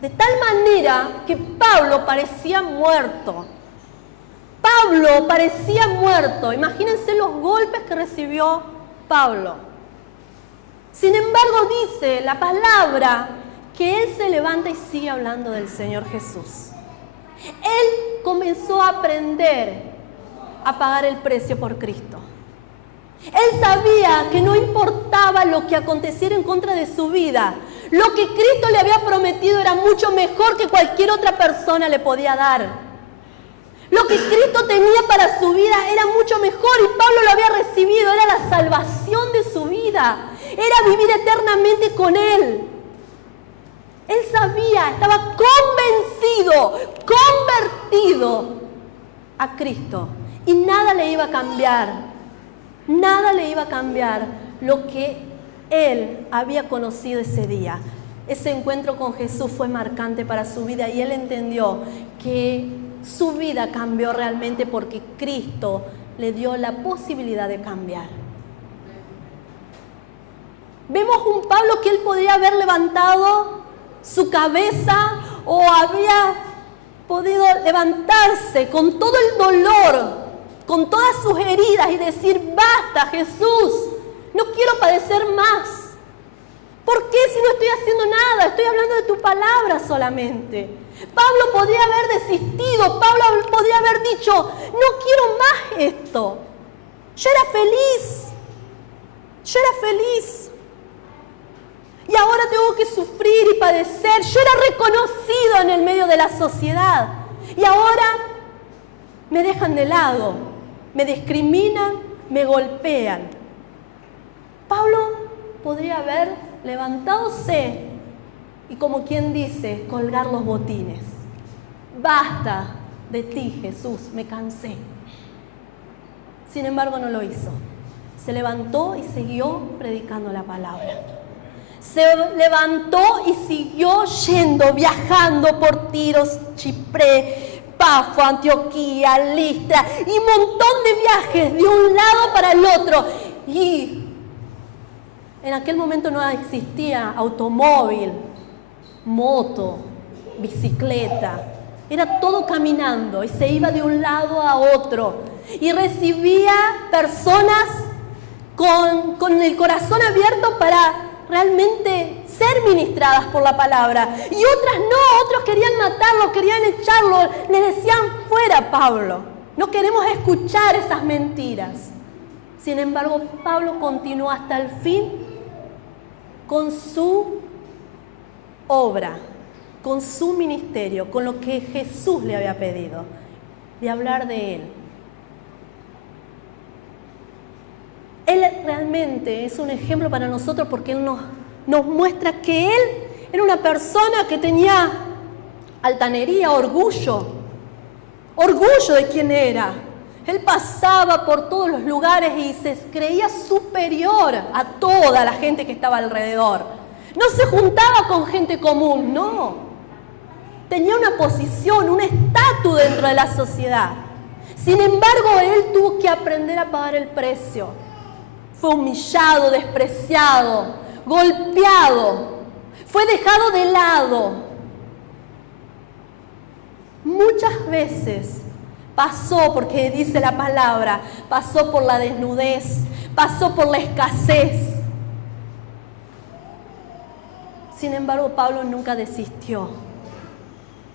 de tal manera que Pablo parecía muerto. Pablo parecía muerto. Imagínense los golpes que recibió Pablo. Sin embargo, dice la palabra que él se levanta y sigue hablando del Señor Jesús. Él comenzó a aprender a pagar el precio por Cristo. Él sabía que no importaba lo que aconteciera en contra de su vida. Lo que Cristo le había prometido era mucho mejor que cualquier otra persona le podía dar. Lo que Cristo tenía para su vida era mucho mejor y Pablo lo había recibido. Era la salvación de su vida. Era vivir eternamente con Él. Él sabía, estaba convencido, convertido a Cristo. Y nada le iba a cambiar. Nada le iba a cambiar lo que él había conocido ese día. Ese encuentro con Jesús fue marcante para su vida y él entendió que su vida cambió realmente porque Cristo le dio la posibilidad de cambiar. Vemos un Pablo que él podría haber levantado su cabeza o había podido levantarse con todo el dolor, con todas sus heridas y decir, basta Jesús, no quiero padecer más. ¿Por qué si no estoy haciendo nada? Estoy hablando de tu palabra solamente. Pablo podría haber desistido, Pablo podría haber dicho, no quiero más esto. Yo era feliz. Y ahora tengo que sufrir y padecer. Yo era reconocido en el medio de la sociedad. Y ahora me dejan de lado, me discriminan, me golpean. Pablo podría haber levantadose y, como quien dice, colgar los botines. Basta de ti, Jesús, me cansé. Sin embargo, no lo hizo. Se levantó y siguió predicando la palabra. Se levantó y siguió yendo, viajando por Tiros, Chipre, Pafo, Antioquía, Listra, y un montón de viajes de un lado para el otro. Y en aquel momento no existía automóvil, moto, bicicleta. Era todo caminando y se iba de un lado a otro. Y recibía personas con el corazón abierto para realmente ser ministradas por la palabra. Y otras no, otros querían matarlo, querían echarlo. Le decían, fuera Pablo. No queremos escuchar esas mentiras. Sin embargo, Pablo continuó hasta el fin con su obra, con su ministerio, con lo que Jesús le había pedido, de hablar de Él. Él realmente es un ejemplo para nosotros porque Él nos muestra que Él era una persona que tenía altanería, orgullo de quién era. Él pasaba por todos los lugares y se creía superior a toda la gente que estaba alrededor. No se juntaba con gente común, no. Tenía una posición, un estatus dentro de la sociedad. Sin embargo, él tuvo que aprender a pagar el precio. Fue humillado, despreciado, golpeado. Fue dejado de lado. Muchas veces pasó, porque dice la palabra, pasó por la desnudez, pasó por la escasez. Sin embargo, Pablo nunca desistió.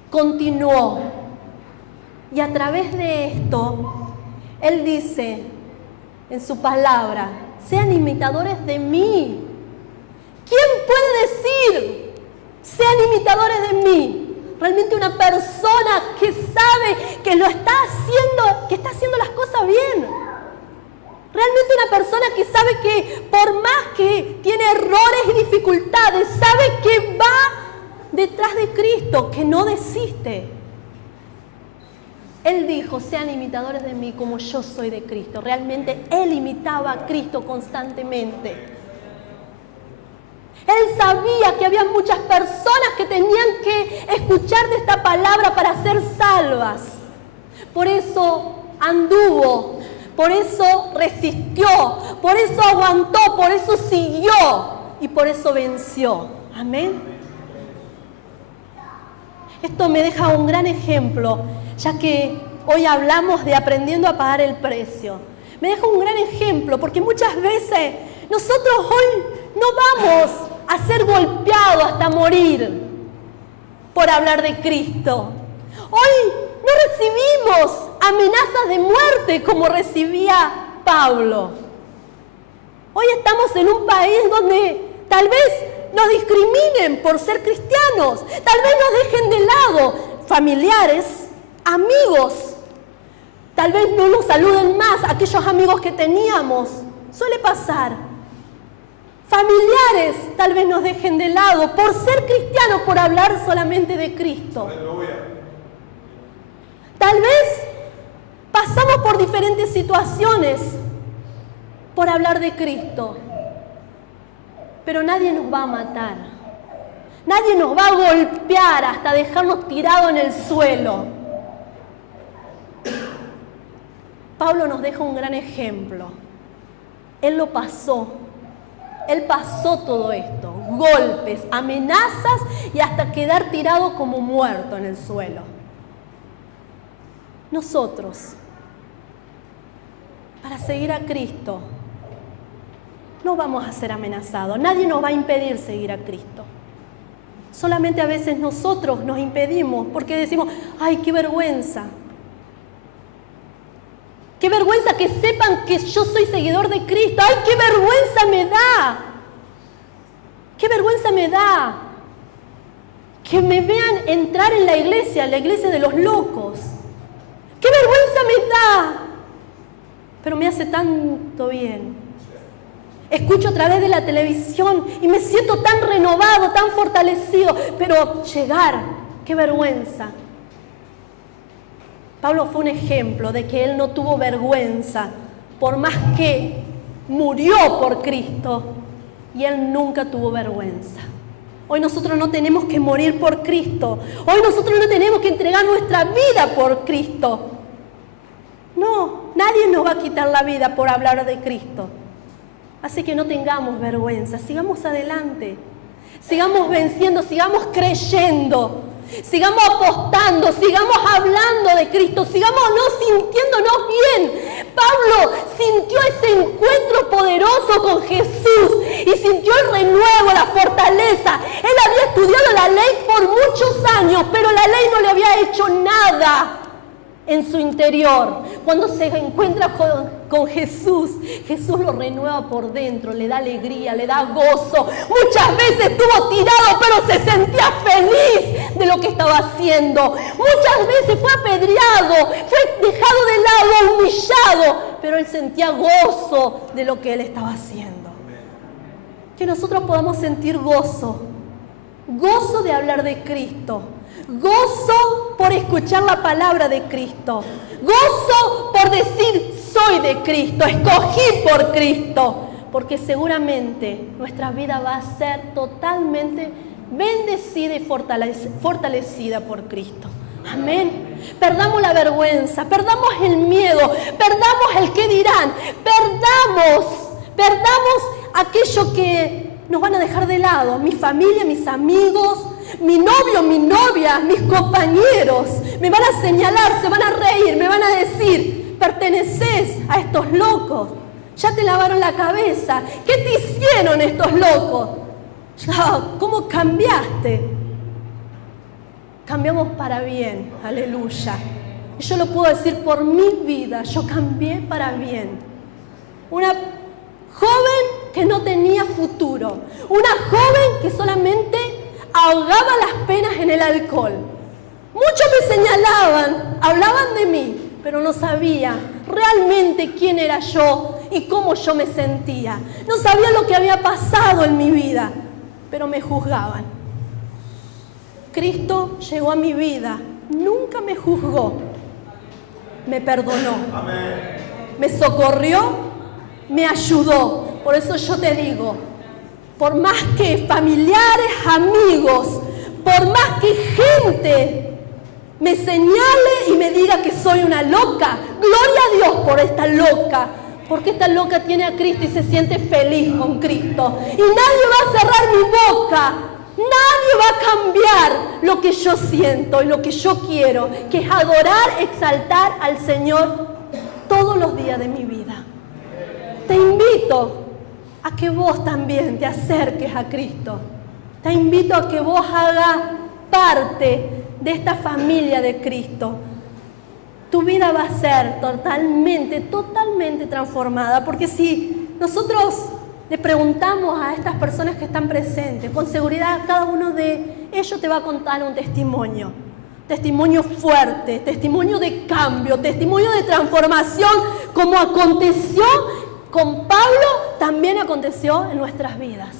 Continuó. Y a través de esto, él dice en su palabra, sean imitadores de mí. ¿Quién puede decir, sean imitadores de mí? Realmente una persona que sabe que lo está haciendo, que está haciendo las cosas bien. Realmente una persona que sabe que por más que tiene errores y dificultades, sabe que va detrás de Cristo, que no desiste. Él dijo, sean imitadores de mí como yo soy de Cristo. Realmente él imitaba a Cristo constantemente. Él sabía que había muchas personas que tenían que escuchar de esta palabra para ser salvas. Por eso anduvo, por eso resistió, por eso aguantó, por eso siguió y por eso venció. Amén. Esto me deja un gran ejemplo, ya que hoy hablamos de aprendiendo a pagar el precio. Me deja un gran ejemplo, porque muchas veces nosotros hoy no vamos a ser golpeados hasta morir por hablar de Cristo. Hoy no recibimos amenazas de muerte como recibía Pablo. Hoy estamos en un país donde tal vez nos discriminen por ser cristianos, tal vez nos dejen de lado familiares, amigos, tal vez no nos saluden más aquellos amigos que teníamos. Suele pasar. Familiares tal vez nos dejen de lado por ser cristianos, por hablar solamente de Cristo. Tal vez pasamos por diferentes situaciones por hablar de Cristo. Pero nadie nos va a matar. Nadie nos va a golpear hasta dejarnos tirados en el suelo. Pablo nos deja un gran ejemplo. Él lo pasó. Él pasó todo esto, golpes, amenazas y hasta quedar tirado como muerto en el suelo. Nosotros, para seguir a Cristo, no vamos a ser amenazados. Nadie nos va a impedir seguir a Cristo. Solamente a veces nosotros nos impedimos porque decimos, ¡ay, qué vergüenza! ¡Qué vergüenza que sepan que yo soy seguidor de Cristo! ¡Ay, qué vergüenza me da! ¡Qué vergüenza me da! Que me vean entrar en la iglesia de los locos. ¡Qué vergüenza me da! Pero me hace tanto bien. Escucho a través de la televisión y me siento tan renovado, tan fortalecido. Pero llegar, qué vergüenza. Pablo fue un ejemplo de que él no tuvo vergüenza, por más que murió por Cristo, y él nunca tuvo vergüenza. Hoy nosotros no tenemos que morir por Cristo. Hoy nosotros no tenemos que entregar nuestra vida por Cristo. No, nadie nos va a quitar la vida por hablar de Cristo. Así que no tengamos vergüenza, sigamos adelante, sigamos venciendo, sigamos creyendo, sigamos apostando, sigamos hablando de Cristo, sigamos sintiéndonos bien. Pablo sintió ese encuentro poderoso con Jesús y sintió el renuevo, la fortaleza. Él había estudiado la ley por muchos años, pero la ley no le había hecho nada en su interior. Cuando se encuentra con Jesús, Jesús lo renueva por dentro, le da alegría, le da gozo. Muchas veces estuvo tirado, pero se sentía feliz de lo que estaba haciendo. Muchas veces fue apedreado, fue dejado de lado, humillado, pero él sentía gozo de lo que él estaba haciendo. Que nosotros podamos sentir gozo, gozo de hablar de Cristo, gozo por escuchar la palabra de Cristo, gozo por decir soy de Cristo, escogí por Cristo, porque seguramente nuestra vida va a ser totalmente bendecida y fortalecida por Cristo. Amén. Perdamos la vergüenza, perdamos el miedo, perdamos el qué dirán, perdamos aquello que nos van a dejar de lado, mi familia, mis amigos, mi novio, mi novia, mis compañeros. Me van a señalar, se van a reír, me van a decir, perteneces a estos locos. Ya te lavaron la cabeza. ¿Qué te hicieron estos locos? ¿Cómo cambiaste? Cambiamos para bien, aleluya. Y yo lo puedo decir por mi vida, yo cambié para bien. Una joven que no tenía futuro, una joven que solamente ahogaba las penas en el alcohol. Muchos me señalaban, hablaban de mí, pero no sabía realmente quién era yo y cómo yo me sentía. No sabía lo que había pasado en mi vida, pero me juzgaban. Cristo llegó a mi vida, nunca me juzgó, me perdonó, me socorrió, me ayudó. Por eso yo te digo, por más que familiares, amigos, por más que gente me señale y me diga que soy una loca, gloria a Dios por esta loca, porque esta loca tiene a Cristo y se siente feliz con Cristo. Y nadie va a cerrar mi boca, nadie va a cambiar lo que yo siento y lo que yo quiero, que es adorar, exaltar al Señor todos los días de mi vida. Te invito a que vos también te acerques a Cristo. Te invito a que vos hagas parte de esta familia de Cristo. Tu vida va a ser totalmente transformada, porque si nosotros le preguntamos a estas personas que están presentes, con seguridad cada uno de ellos te va a contar un testimonio fuerte, testimonio de cambio, testimonio de transformación, como aconteció con Pablo, también aconteció en nuestras vidas.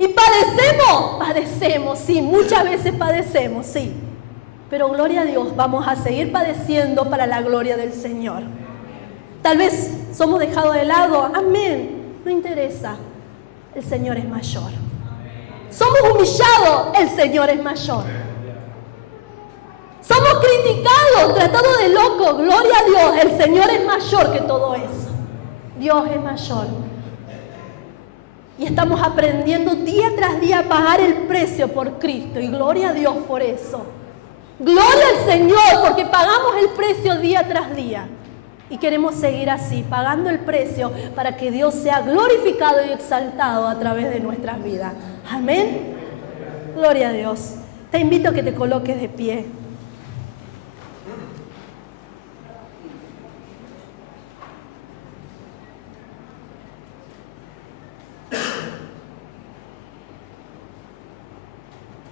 ¿Y padecemos? Sí, muchas veces padecemos, sí. Pero gloria a Dios, vamos a seguir padeciendo para la gloria del Señor. Tal vez somos dejados de lado, amén, no interesa, el Señor es mayor. Somos humillados, el Señor es mayor. Somos criticados, tratados de locos, gloria a Dios, el Señor es mayor que todo eso. Dios es mayor. Y estamos aprendiendo día tras día a pagar el precio por Cristo. Y gloria a Dios por eso. Gloria al Señor, porque pagamos el precio día tras día. Y queremos seguir así, pagando el precio para que Dios sea glorificado y exaltado a través de nuestras vidas. Amén. Gloria a Dios. Te invito a que te coloques de pie.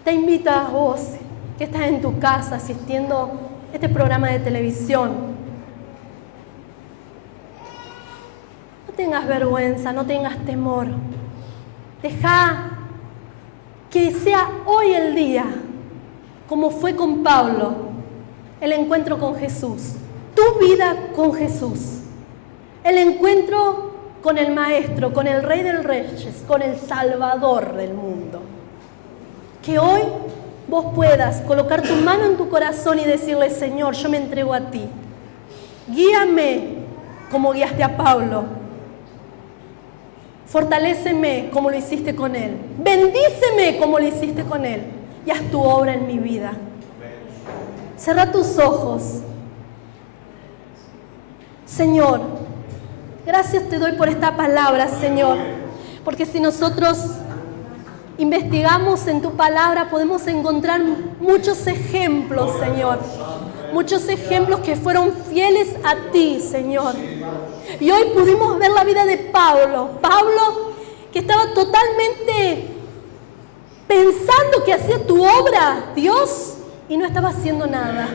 Te invito a vos, que estás en tu casa asistiendo a este programa de televisión. No tengas vergüenza, no tengas temor. Deja que sea hoy el día, como fue con Pablo, el encuentro con Jesús. Tu vida con Jesús. El encuentro con el Maestro, con el Rey de Reyes, con el Salvador del mundo. Que hoy vos puedas colocar tu mano en tu corazón y decirle: Señor, yo me entrego a ti. Guíame como guiaste a Pablo. Fortaléceme como lo hiciste con él. Bendíceme como lo hiciste con él. Y haz tu obra en mi vida. Cerra tus ojos. Señor, gracias te doy por esta palabra, Señor. Porque si nosotros investigamos en tu palabra, podemos encontrar muchos ejemplos, Señor. Muchos ejemplos que fueron fieles a ti, Señor. Y hoy pudimos ver la vida de Pablo. Pablo, que estaba totalmente pensando que hacía tu obra, Dios, y no estaba haciendo nada.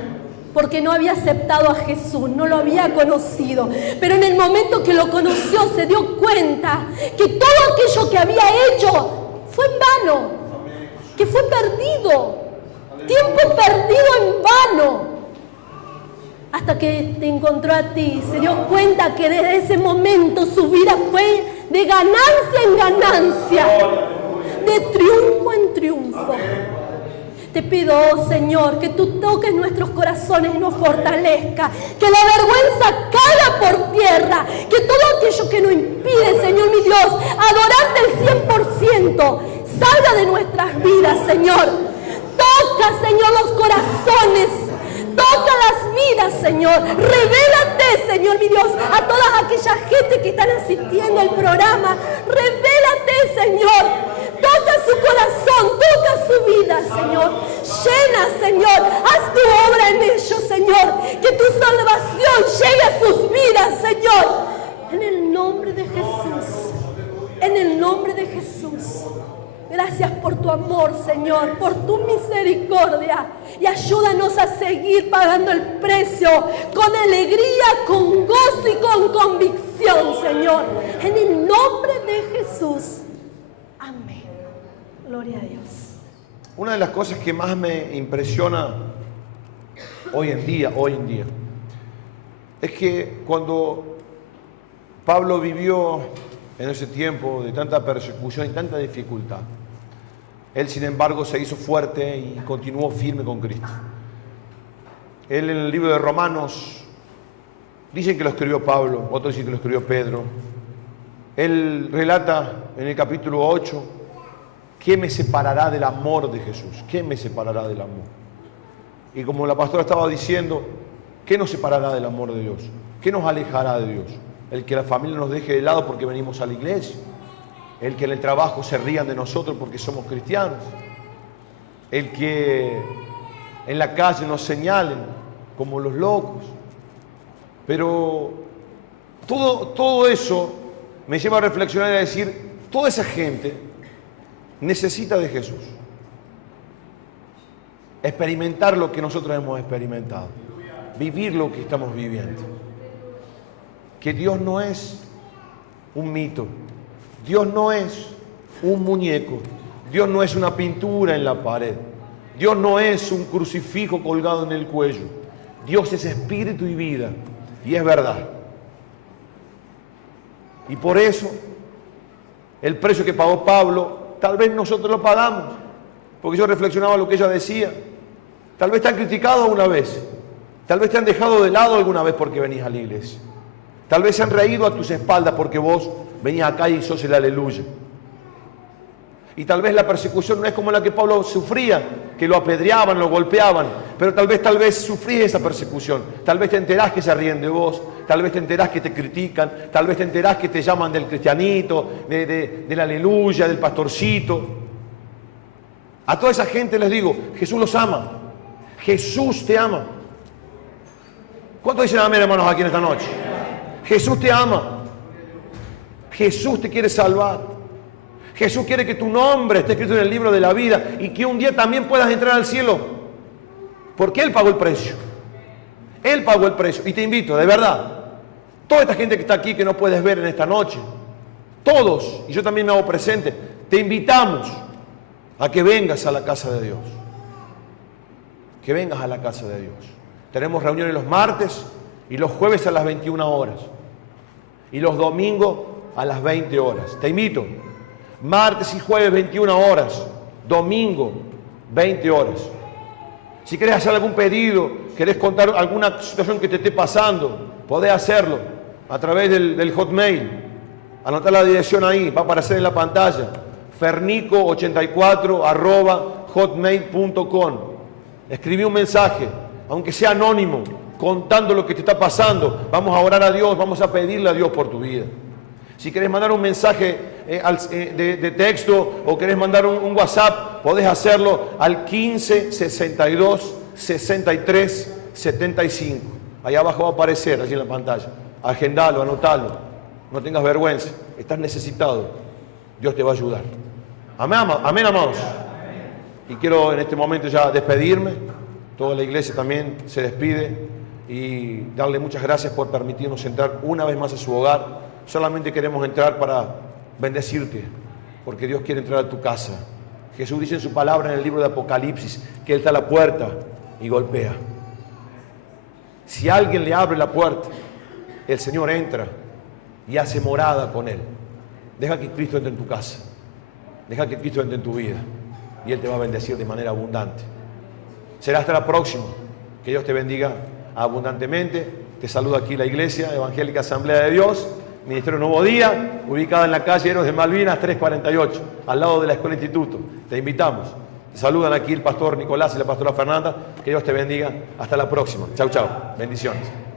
Porque no había aceptado a Jesús, no lo había conocido. Pero en el momento que lo conoció, se dio cuenta que todo aquello que había hecho fue en vano, que fue perdido, tiempo perdido en vano, hasta que te encontró a ti. Se dio cuenta que desde ese momento su vida fue de ganancia en ganancia, de triunfo en triunfo. Te pido, oh Señor, que tú toques nuestros corazones y nos fortalezca, que la vergüenza caiga por tierra, que todo aquello que nos impide, Señor mi Dios, adorarte el 100%, salga de nuestras vidas, Señor. Toca, Señor, los corazones, toca las vidas, Señor. Revélate, Señor mi Dios, a toda aquella gente que están asistiendo al programa. Revélate, Señor. Toca su corazón, toca su vida, Señor. Llena, Señor. Haz tu obra en ellos, Señor. Que tu salvación llegue a sus vidas, Señor. En el nombre de Jesús. En el nombre de Jesús. Gracias por tu amor, Señor, por tu misericordia. Y ayúdanos a seguir pagando el precio con alegría, con gozo y con convicción, Señor. En el nombre de Jesús. Amén. Gloria a Dios. Una de las cosas que más me impresiona hoy en día, es que cuando Pablo vivió en ese tiempo de tanta persecución y tanta dificultad, él sin embargo se hizo fuerte y continuó firme con Cristo. Él en el libro de Romanos, dicen que lo escribió Pablo, otros dicen que lo escribió Pedro. Él relata en el capítulo 8, ¿qué me separará del amor de Jesús? ¿Qué me separará del amor? Y como la pastora estaba diciendo, ¿qué nos separará del amor de Dios? ¿Qué nos alejará de Dios? El que la familia nos deje de lado porque venimos a la iglesia. El que en el trabajo se rían de nosotros porque somos cristianos. El que en la calle nos señalen como los locos. Pero todo eso me lleva a reflexionar y a decir, toda esa gente necesita de Jesús. Experimentar lo que nosotros hemos experimentado. Vivir lo que estamos viviendo. Que Dios no es un mito. Dios no es un muñeco. Dios no es una pintura en la pared. Dios no es un crucifijo colgado en el cuello. Dios es espíritu y vida. Y es verdad. Y por eso, el precio que pagó Pablo, tal vez nosotros lo pagamos, porque yo reflexionaba lo que ella decía. Tal vez te han criticado una vez, tal vez te han dejado de lado alguna vez porque venís a la iglesia. Tal vez se han reído a tus espaldas porque vos venís acá y sos el aleluya. Y tal vez la persecución no es como la que Pablo sufría, que lo apedreaban, lo golpeaban, pero tal vez sufrís esa persecución. Tal vez te enterás que se ríen de vos, tal vez te enterás que te critican, tal vez te enterás que te llaman del cristianito, del aleluya, del pastorcito. A toda esa gente les digo, Jesús los ama, Jesús te ama. ¿Cuántos dicen amén, hermanos, aquí en esta noche? Jesús te ama, Jesús te quiere salvar. Jesús quiere que tu nombre esté escrito en el libro de la vida y que un día también puedas entrar al cielo. Porque Él pagó el precio. Él pagó el precio. Y te invito, de verdad, toda esta gente que está aquí que no puedes ver en esta noche, todos, y yo también me hago presente, te invitamos a que vengas a la casa de Dios. Que vengas a la casa de Dios. Tenemos reuniones los martes y los jueves a las 21 horas. Y los domingos a las 20 horas. Te invito. Martes y jueves 21 horas, domingo 20 horas. Si querés hacer algún pedido, querés contar alguna situación que te esté pasando, podés hacerlo a través del Hotmail. Anotá la dirección ahí, va a aparecer en la pantalla. fernico84@hotmail.com. Escribí un mensaje, aunque sea anónimo, contando lo que te está pasando. Vamos a orar a Dios, vamos a pedirle a Dios por tu vida. Si querés mandar un mensaje de texto o querés mandar un WhatsApp, podés hacerlo al 15 62 63 75. Ahí abajo va a aparecer, allí en la pantalla. Agendalo, anotalo. No tengas vergüenza. Estás necesitado. Dios te va a ayudar. Amén, amén, amados. Y quiero en este momento ya despedirme. Toda la iglesia también se despide y darle muchas gracias por permitirnos entrar una vez más a su hogar. Solamente queremos entrar para bendecirte, porque Dios quiere entrar a tu casa. Jesús dice en su palabra en el libro de Apocalipsis que Él está a la puerta y golpea. Si alguien le abre la puerta, el Señor entra y hace morada con Él. Deja que Cristo entre en tu casa. Deja que Cristo entre en tu vida y Él te va a bendecir de manera abundante. Será hasta la próxima. Que Dios te bendiga abundantemente. Te saluda aquí la Iglesia Evangélica Asamblea de Dios, Ministerio Nuevo Día, ubicada en la calle Héroes de Malvinas 348, al lado de la Escuela Instituto. Te invitamos. Te saludan aquí el pastor Nicolás y la pastora Fernanda. Que Dios te bendiga. Hasta la próxima. Chau, chau. Bendiciones.